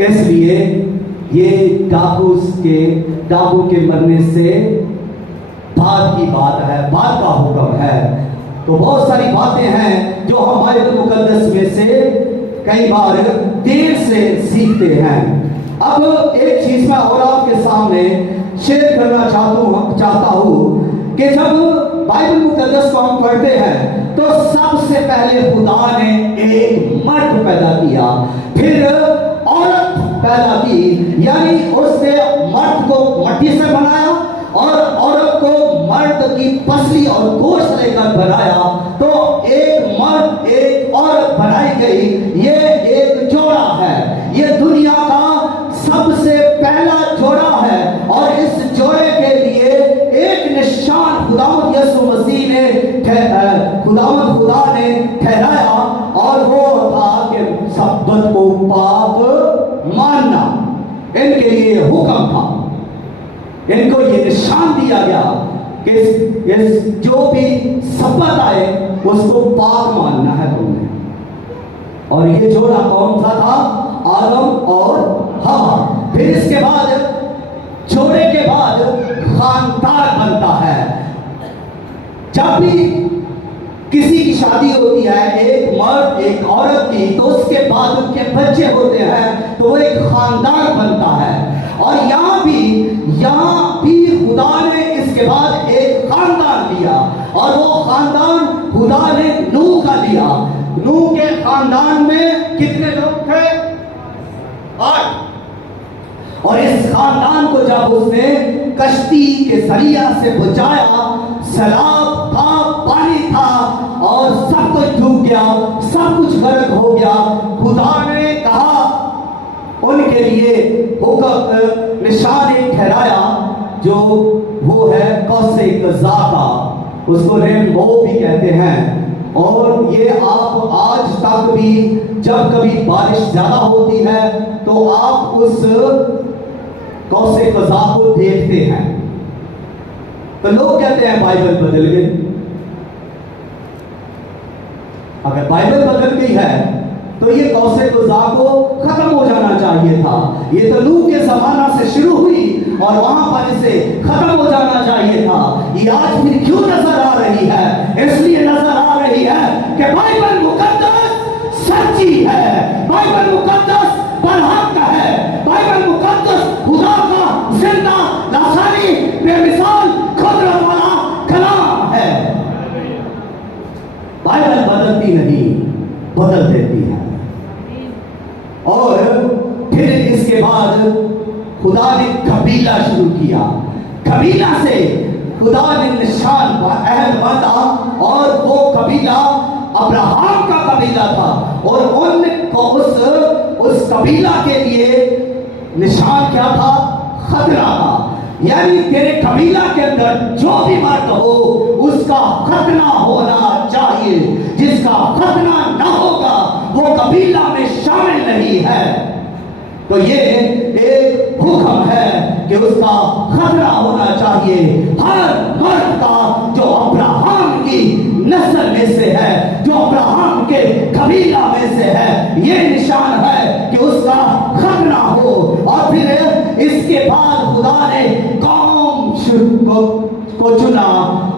इसलिए ये डाकू के मरने से बाद की बात है, बाद का हुक्म है। तो बहुत सारी बातें हैं जो हम बाइबल मुकद्दस में से कई बार देर से सीखते हैं। अब एक चीज मैं और आपके सामने शेयर करना चाहता हूं कि जब बाइबल मुकद्दस को हम पढ़ते हैं तो सबसे पहले खुदा ने एक मर्द पैदा किया, फिर औरत पैदा की, यानी उसने मर्द को मट्टी से बनाया और औरत को मर्द की पसली और गोश्त लेकर बनाया। तो एक मर्द एक औरत बनाई गई, ये एक जोड़ा है, ये दुनिया का सबसे पहला जोड़ा है। और इस जोड़े के लिए एक निशान खुदावंद यीशु मसीह ने खुदा ने ठहराया, और वो था कि सब्बत को पाक मानना। इनके लिए हुक्म था, इनको ये निशान दिया गया कि इस जो भी सब्बत आए उसको पाक मानना है तुमने। और ये जोड़ा कौन सा था? आदम और हवा। फिर इसके बाद जोड़े के बाद खानदान बनता है। जब भी किसी की शादी होती है, एक मर्द एक औरत की, तो उसके बाद उनके बच्चे होते हैं, तो वो एक खानदान बनता है। और यहाँ भी खुदा ने इसके बाद एक खानदान लिया, और वो खानदान खुदा ने नूह का लिया। नूह के खानदान में कितने लोग थे? 8। और इस खानदान को जब उसने कश्ती के जरिया से बचाया, सैलाब था, पानी था और सब कुछ डूब गया, सब कुछ गर्क हो गया, खुदा ने कहा उनके लिए हुक्म निशान एक ठहराया, जो वो है कौसे कज़ा का, उसको रेनबो भी कहते हैं। और ये आप आज तक भी जब कभी बारिश ज्यादा होती है तो आप उस कौसे कज़ा को देखते हैं। तो लोग कहते हैं बाइबल बदल गई। अगर बाइबल बदल गई है तो ये कौसे कज़ा को खत्म हो जाना चाहिए था। ये तो नूह के जमाना से शुरू हुई और वहां पर इसे खत्म हो जाना चाहिए था। ये आज फिर क्यों नजर आ रही है? इसलिए नजर आ रही है कि बाइबल मुकद्दस सच्ची है, बाइबल मुकद्दस बरहक है, बाइबल मुकद्दस खुदा का जिंदा लासानी बेमिसाल कुदरत वाला कलाम है। बाइबल बदलती नहीं, बदल देती है। और फिर इसके बाद खुदा ने कबीला शुरू किया। कबीला से खुदा ने निशान अहद बांधा, और वो कबीला अब्राहम का कबीला था। और उनको उस कबीला के लिए निशान क्या था? खतरा था। यानी तेरे कबीला के अंदर जो भी मर्द हो उसका खतना होना चाहिए। जिसका खतना ना होगा वो कबीला में शामिल नहीं है। तो ये एक हुक्म है कि उसका खतरा होना चाहिए। हर मर्द का जो अब्राहम की नस्ल में से है, जो अब्राहम के कबीला में से है, ये निशान है कि उसका खतरा हो। और फिर इसके बाद खुदा ने कौम को चुना,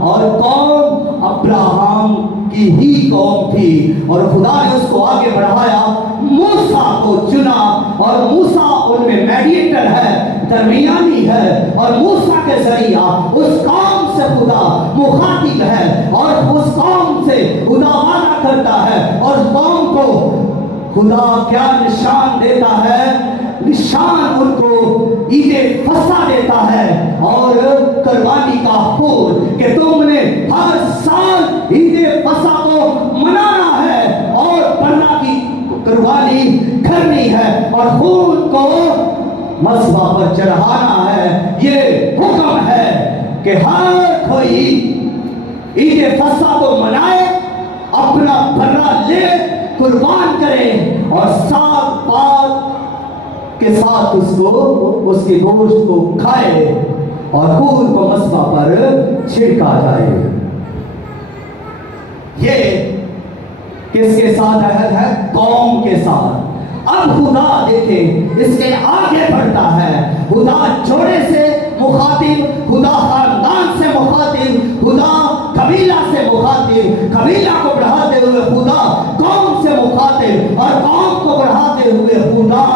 और कौम अब्राहम की ही कौम थी, और खुदा ने उसको आगे बढ़ाया, मूसा को चुना। और मूसा उनमें मेडिएटर है, दरमियानी है, और मूसा के जरिया उस कौम से खुदा मुखातिब है, और उस कौम से खुदा वादा करता है। और कौम को खुदा क्या निशान देता है? निशान उनको ईदे फसा देता है और कुर्बानी का फूल, कि तुमने हर साल ईदे फसा को मनाना है और बरना की कुर्बानी کرنی ہے اور خون کو مصباح پر چڑھانا ہے. یہ حکم ہے کہ ہر کوئی عید فصح کو منائے، اپنا بکرا لے، قربان کرے اور سات پات کے ساتھ اس کے گوشت کو کھائے اور خون کو مصباح پر چھڑکا جائے. یہ کس کے ساتھ عہد ہے؟ قوم کے ساتھ. اب خدا دیکھیں اس کے آگے بڑھتا ہے. خدا جوڑے سے مخاطب، خدا خاندان سے مخاطب، خدا قبیلہ سے مخاطب، قبیلہ کو بڑھاتے ہوئے خدا قوم سے مخاطب، اور قوم کو بڑھاتے ہوئے خدا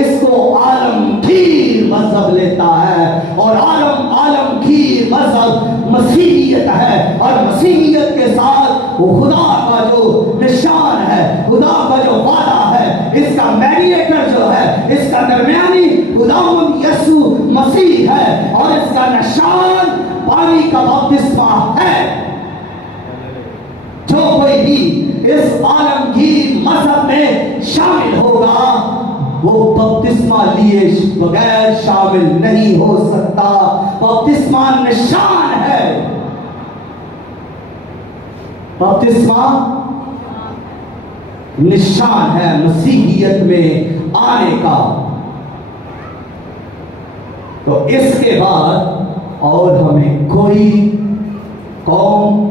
اس کو عالمگیر مذہب لیتا ہے. اور عالمگیر مذہب مسیحیت ہے، اور مسیحیت کے ساتھ وہ خدا کا جو نشان ہے، خدا کا جو وعدہ ہے، اس کا میڈیٹر جو ہے، اس کا درمیانی خداوند یسوع مسیح ہے، اور اس کا نشان پانی کا بپتسمہ ہے. جو کوئی بھی اس عالمگیر مذہب میں شامل ہوگا وہ بپتسمہ لیے بغیر شامل نہیں ہو سکتا. بپتسمہ نشان ہے. بپتسمہ نشان ہے مسیحیت میں آنے کا. تو اس کے بعد اور ہمیں کوئی قوم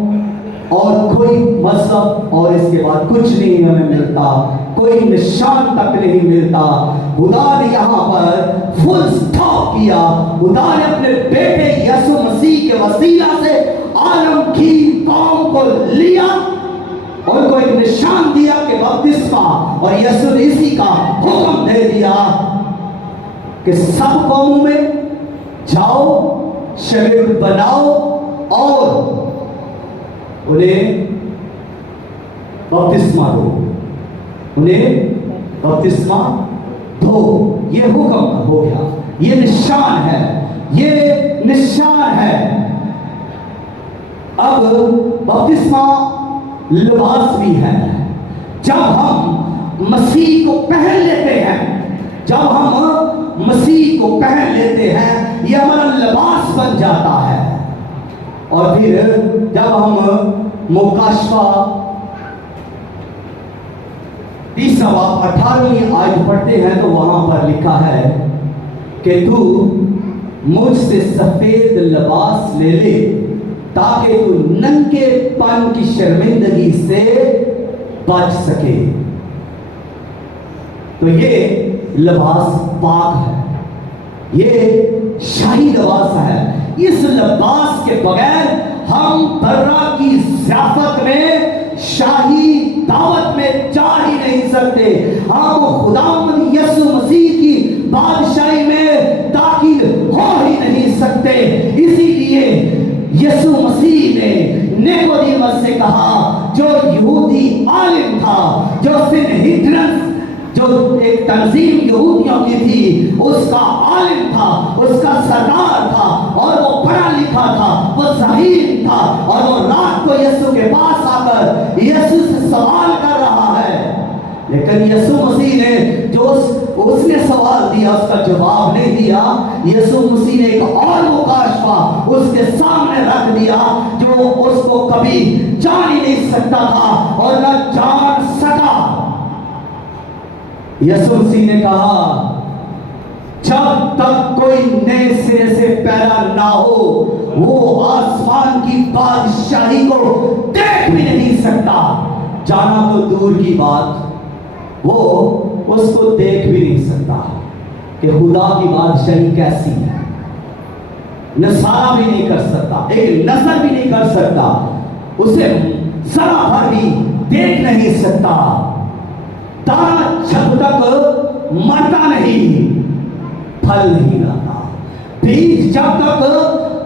اور کوئی مذہب اور اس کے بعد کچھ نہیں ہمیں ملتا، کوئی نشان تک نہیں ملتا. خدا نے یہاں پر فل سٹاپ کیا. خدا نے اپنے بیٹے یسوع مسیح کے وسیلہ سے عالمگیر قوم کو لیا، ان کو ایک نشان دیا کہ بپتسمہ، اور یسوع نے اسی کا حکم دے دیا کہ سب قوموں میں جاؤ، شاگرد بناؤ اور انہیں بپتسمہ دو، انہیں بپتسمہ دو. یہ حکم ہو گیا. یہ نشان ہے، یہ نشان ہے. اب بپتسمہ لباس بھی ہے. جب ہم مسیح کو پہن لیتے ہیں، جب ہم مسیح کو پہن لیتے ہیں، یہ ہمارا لباس بن جاتا ہے. اور پھر جب ہم مکاشفہ 30 باب 18ویں آیت پڑھتے ہیں تو وہاں پر لکھا ہے کہ تو مجھ سے سفید لباس لے لے تاکہ تو ننگے پن کی شرمندگی سے بچ سکے. تو یہ لباس پاک ہے، یہ شاہی لباس ہے. اس لباس کے بغیر ہم برا کی ضیافت میں، شاہی دعوت میں جا ہی نہیں سکتے. ہم خداوند یسوع مسیح کی بادشاہی میں داخل ہو ہی نہیں سکتے. اسی لیے یسوع مسیح نے نیکودیمس سے کہا، جو یہودی عالم تھا، جو سنہدرن، جو ایک تنظیم یہودیوں کی تھی، اس کا عالم تھا، اس کا سردار تھا، اور وہ پڑھا لکھا تھا، وہ ذہین تھا، اور وہ رات کو یسوع کے پاس آ کر یسوع سے سوال کر رہا ہے. لیکن یسوع مسیح نے جو اس نے سوال دیا اس کا جواب نہیں دیا. یسوع مسیح نے ایک اور مکاشفہ اس کے سامنے رکھ دیا جو اس کو کبھی جان ہی نہیں سکتا تھا اور نہ جان سکا. یسوع مسیح نے کہا، جب تک کوئی نئے سرے سے پیدا نہ ہو وہ آسمان کی بادشاہی کو دیکھ بھی نہیں سکتا. جانا تو دور کی بات، وہ اس کو دیکھ بھی نہیں سکتا کہ خدا کی بادشاہی کیسی ہے. نظارہ بھی نہیں کر سکتا، ایک نظر بھی نہیں کر سکتا، اسے ذرا بھر بھی دیکھ نہیں سکتا. دانا جب تک مرتا نہیں پھل نہیں لاتا، بیج جب تک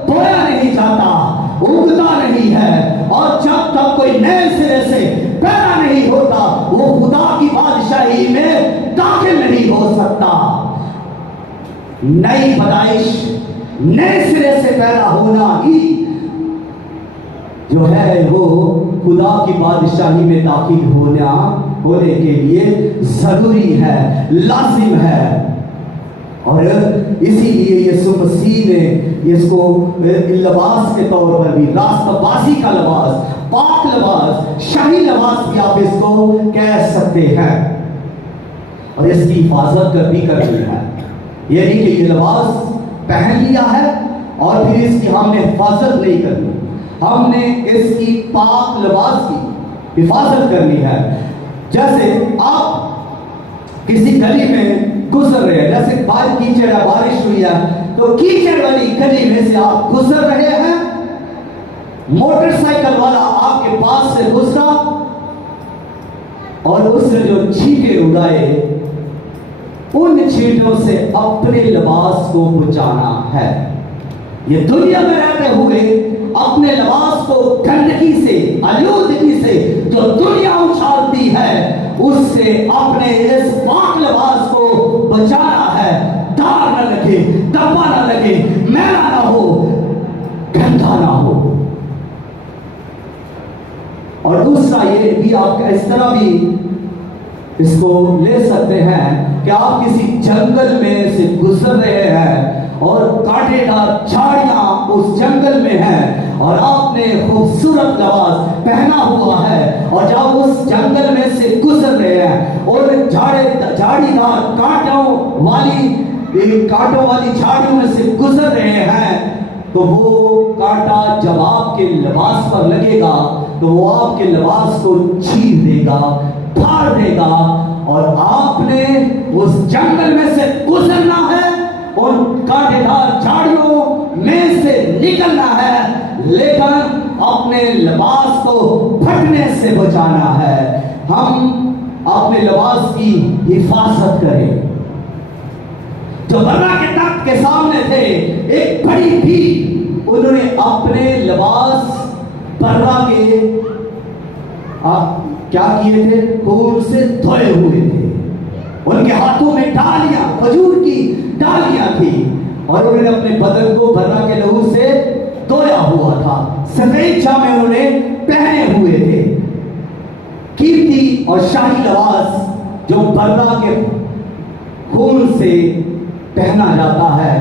بویا نہیں جاتا اگتا نہیں ہے، اور جب تک کوئی نئے سرے سے پیدا نہیں ہوتا وہ خدا کی بادشاہی میں داخل نہیں ہو سکتا. نئی پیدائش، نئے سرے سے پیدا ہونا ہی جو ہے وہ خدا کی بادشاہی میں داخل ہونا ہونے کے لیے ضروری ہے، لازم ہے۔ اور اسی لیے یسوع مسیح نے اس کو لباس کے طور پر بھی، راستہ بازی کا لباس، پاک لباس، شاہی لباس بھی آپ اس کو کہہ سکتے ہیں، اور اس کی حفاظت بھی کرنی ہے۔ یعنی کہ یہ لباس پہن لیا ہے اور پھر اس کی ہم نے حفاظت نہیں کرنی، ہم نے اس کی پاک لباس کی حفاظت کرنی ہے۔ جیسے آپ کسی گلی میں گزر رہے ہیں، جیسے باہر کیچڑ ہے، بارش ہوئی ہے، تو کیچڑ والی گلی میں سے آپ گزر رہے ہیں، موٹر سائیکل والا آپ کے پاس سے گزرا اور اس نے جو چھینٹے اڑائے، ان چھینٹوں سے اپنے لباس کو بچانا ہے۔ یہ دنیا میں رہتے ہوئے اپنے لباس کو گندگی سے، آلودگی سے جو دنیا اچھالتی ہے، اس سے اپنے اس پاک لباس کو بچانا ہے۔ داغ نہ لگے، دبا نہ لگے، میلا نہ ہو، گندا نہ ہو۔ اور دوسرا یہ بھی آپ کا اس طرح بھی اس کو لے سکتے ہیں کہ آپ کسی جنگل میں سے گزر رہے ہیں اور کانٹے دار جھاڑیاں اس جنگل میں ہیں، اور آپ نے خوبصورت لباس پہنا ہوا ہے، اور جب اس جنگل میں سے گزر رہے ہیں اور جھاڑی دار کانٹوں والی جھاڑیوں میں سے گزر رہے ہیں، تو وہ کانٹا جب آپ کے لباس پر لگے گا تو وہ آپ کے لباس کو چیر دے گا، پھاڑ دے گا، اور آپ نے اس جنگل میں سے گزرنا ہے، ان کانٹے دار جھاڑیوں میں سے نکلنا ہے، لیکن اپنے لباس کو پھٹنے سے بچانا ہے۔ ہم اپنے لباس کی حفاظت کریں۔ جو برا کے تخت کے سامنے تھے، ایک بڑی بھیڑ، انہوں نے اپنے لباس برا کے کیا کیے تھے؟ خون سے دھوئے ہوئے تھے۔ ان کے ہاتھوں میں ڈالیاں، کھجور کی ڈالیاں تھی، اور انہوں نے اپنے بدن کو برا کے لہو سے دھویا ہوا تھا۔ سفید جامے انہوں نے پہنے ہوئے تھے۔ قیمتی اور شاہی لباس جو برا کے خون سے پہنا جاتا ہے،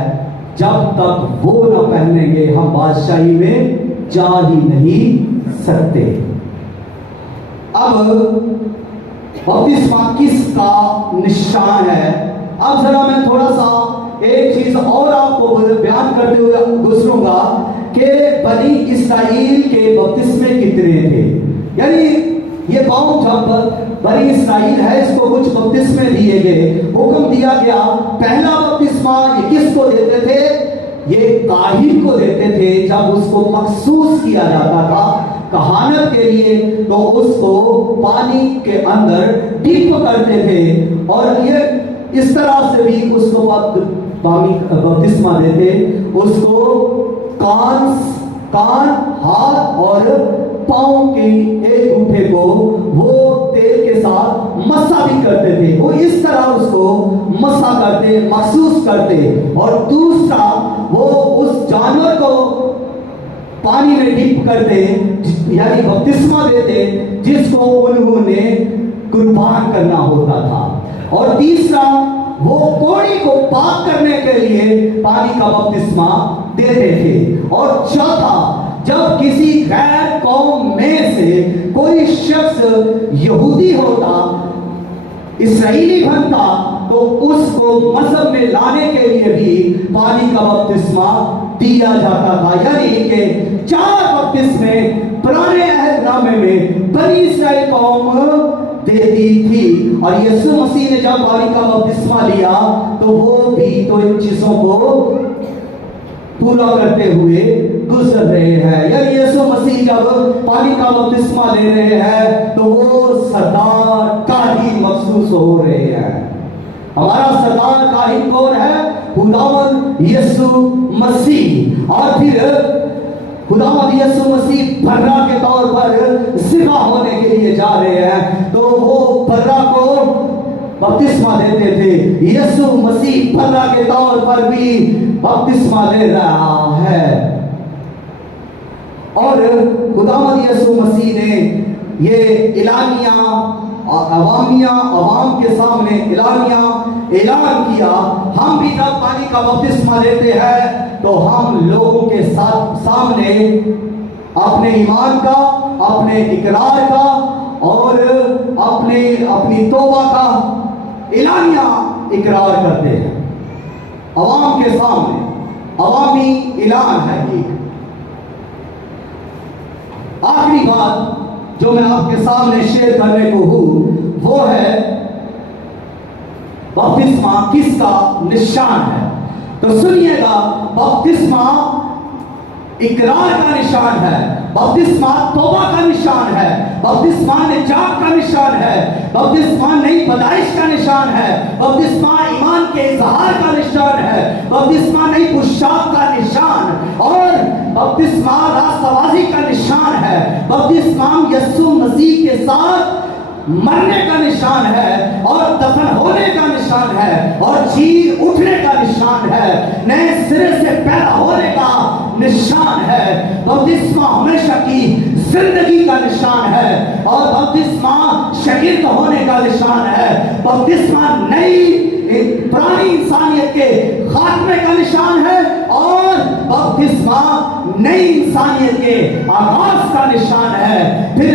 جب تک وہ نہ پہنیں گے ہم بادشاہی میں جا ہی نہیں سکتے۔ اب بپتسمہ کس کا نشان ہے؟ اب ذرا میں تھوڑا سا ایک چیز اور آپ کو بیان کرتے ہوئے گزروں گا کہ بنی اسرائیل کے بپتسمے کتنے تھے۔ یعنی یہ قوم جب بنی اسرائیل ہے، اس کو کچھ بپتسمے دیے گئے، حکم دیا گیا۔ پہلا بپتسمہ یہ کس کو دیتے تھے؟ یہ کاہن کو دیتے تھے۔ جب اس کو مخصوص کیا جاتا تھا کہانت کے لیے، تو اس کو پانی کے اندر ڈپ کرتے تھے، اور یہ اس طرح سے بھی اس کو بپتسمہ دیتے۔ اس کو کان، ہاتھ اور پاؤں کے ایک انگوٹھے کو وہ تیل کے ساتھ مسا بھی کرتے تھے۔ وہ اس طرح اس کو مسا کرتے، محسوس کرتے۔ اور دوسرا، وہ اس جانور کو پانی میں ڈپ کرتے، یعنی بپتسمہ دیتے، جس کو انہوں نے قربان کرنا ہوتا تھا۔ اور تیسرا، وہ کوڑی کو پاک کرنے کے لیے پانی کا بپتسمہ دیتے تھے۔ اور چوتھا، جب کسی غیر قوم میں سے کوئی شخص یہودی ہوتا، اسرائیلی بنتا، تو اس کو مذہب میں لانے کے لیے بھی پانی کا بپتسمہ دیا جاتا تھا۔ یعنی کہ 4 بپتسمے پرانے عہد نامے میں بنی اسرائیل قوم دیتی تھی، اور یسوع مسیح نے جب پانی کا بپتسمہ لیا تو وہ بھی تو ان چیزوں کو پورا کرتے ہوئے گزر رہے ہیں۔ یعنی یسوع مسیح جب پانی کا بپتسمہ لے رہے ہیں تو وہ سردار کاہن محسوس ہو رہے ہیں۔ ہمارا سردار کاہن کون ہے؟ خداوند یسوع مسیح۔ اور پھر خداوند یسوع مسیح برا کے طور پر ذبح ہونے کے لیے جا رہے ہیں، تو وہ برا کو بپتسمہ دیتے تھے۔ یسوع مسیح برا کے طور پر بھی بپتسمہ لے رہا ہے، اور خداوند یسوع مسیح نے یہ اعلانیہ عوام کے سامنے اعلان کیا. ہم بھی جب پانی کا بپتسمہ لیتے ہیں تو ہم لوگوں کے سامنے اپنے ایمان کا، اپنے اقرار کا اور اپنی توبہ کا اعلانیہ اقرار کرتے ہیں عوام کے سامنے. عوامی اعلان ہے. ایک آخری بات جو میں آپ کے سامنے شیئر کرنے کو ہوں وہ ہے بپتسمہ کس کا نشان ہے. تو سنیے گا، بپتسمہ اقرار کا نشان ہے، بپتسمہ توبہ کا نشان ہے، بپتسمہ نجات کا نشان ہے، بپتسمہ نئی پیدائش کا نشان ہے، بپتسمہ ایمان کے اظہار کا نشان ہے، بپتسمہ نئی پوشاک کا نشان اور بپتسمہ راستہ کا نشان ہے، بپتسمہ یسوع مسیح کے ساتھ مرنے کا نشان ہے اور دفن ہونے کا نشان ہے اور جی اٹھنے کا نشان ہے، نئے سرے سے پیدا ہونے کا نشان ہے. بپتسمہ ہمیشہ کی زندگی کا نشان ہے اور بپتسمہ شگرد ہونے کا نشان ہے. بپتسمہ نئی پرانی انسانیت کے خاتمے کا نشان ہے اور بپتسمہ نئی انسانیت کے آغاز کا نشان ہے. پھر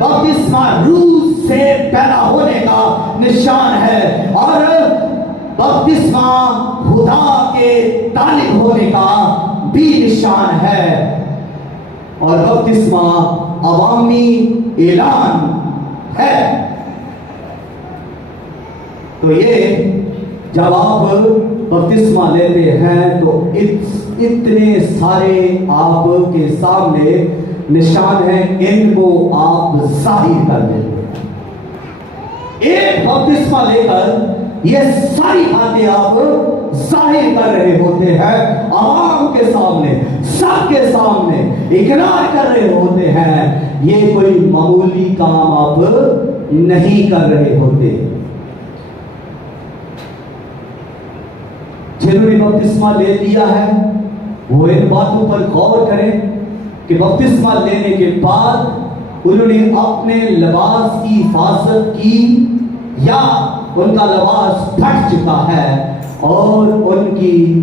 بپتسمہ روح سے پیدا ہونے کا نشان ہے اور بپتسمہ خدا کے طالب ہونے کا بھی نشان ہے اور بپتسمہ عوامی اعلان ہے. تو یہ جب آپ بپتسمہ لیتے ہیں تو اتنے سارے آپ کے سامنے نشان ہیں، ان کو آپ ظاہر کر دیتے ہیں. ایک بپتسمہ لے کر یہ ساری باتیں آپ ظاہر کر رہے ہوتے ہیں، عوام کے سامنے، سب کے سامنے اقرار کر رہے ہوتے ہیں. یہ کوئی معمولی کام آپ نہیں کر رہے ہوتے. جنہوں نے بپتسمہ لے لیا ہے وہ ان باتوں پر غور کریں کہ بپتسمہ لینے کے بعد انہوں نے اپنے لباس کی حفاظت کی یا ان کا لباس پھٹ چکا ہے اور ان کی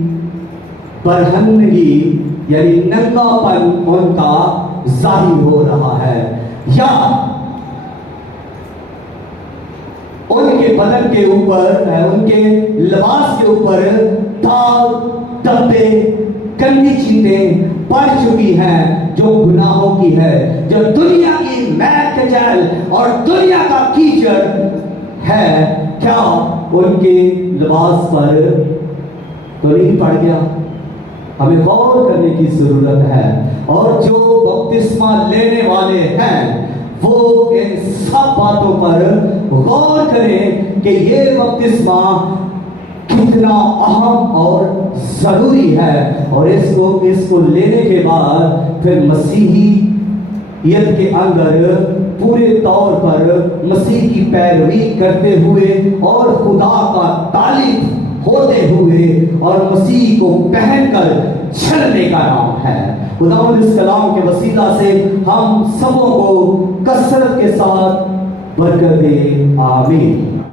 برہنگی یعنی ننگا پن ان کا ظاہر ہو رہا ہے یا ان کے بدن کے اوپر، ان کے لباس کے اوپر داغ، دبے، گندی چیزیں پڑ چکی ہیں جو گناہوں کی ہے، جو دنیا کی میل کچیل اور دنیا کا کیچڑ ہے. کیا ان کے لباس پر تو نہیں پڑ گیا؟ ہمیں غور کرنے کی ضرورت ہے. اور جو بپتسمہ لینے والے ہیں وہ ان سب باتوں پر غور کریں کہ یہ بپتسمہ کتنا اہم اور ضروری ہے اور اس کو لینے کے بعد پھر مسیحیت کے اندر پورے طور پر مسیح کی پیروی کرتے ہوئے اور خدا کا طالب ہوتے ہوئے اور مسیح کو پہن کر چلنے کا نام ہے. خداوند اس کلام کے وسیلہ سے ہم سبوں کو کثرت کے ساتھ برکت دے. آمین.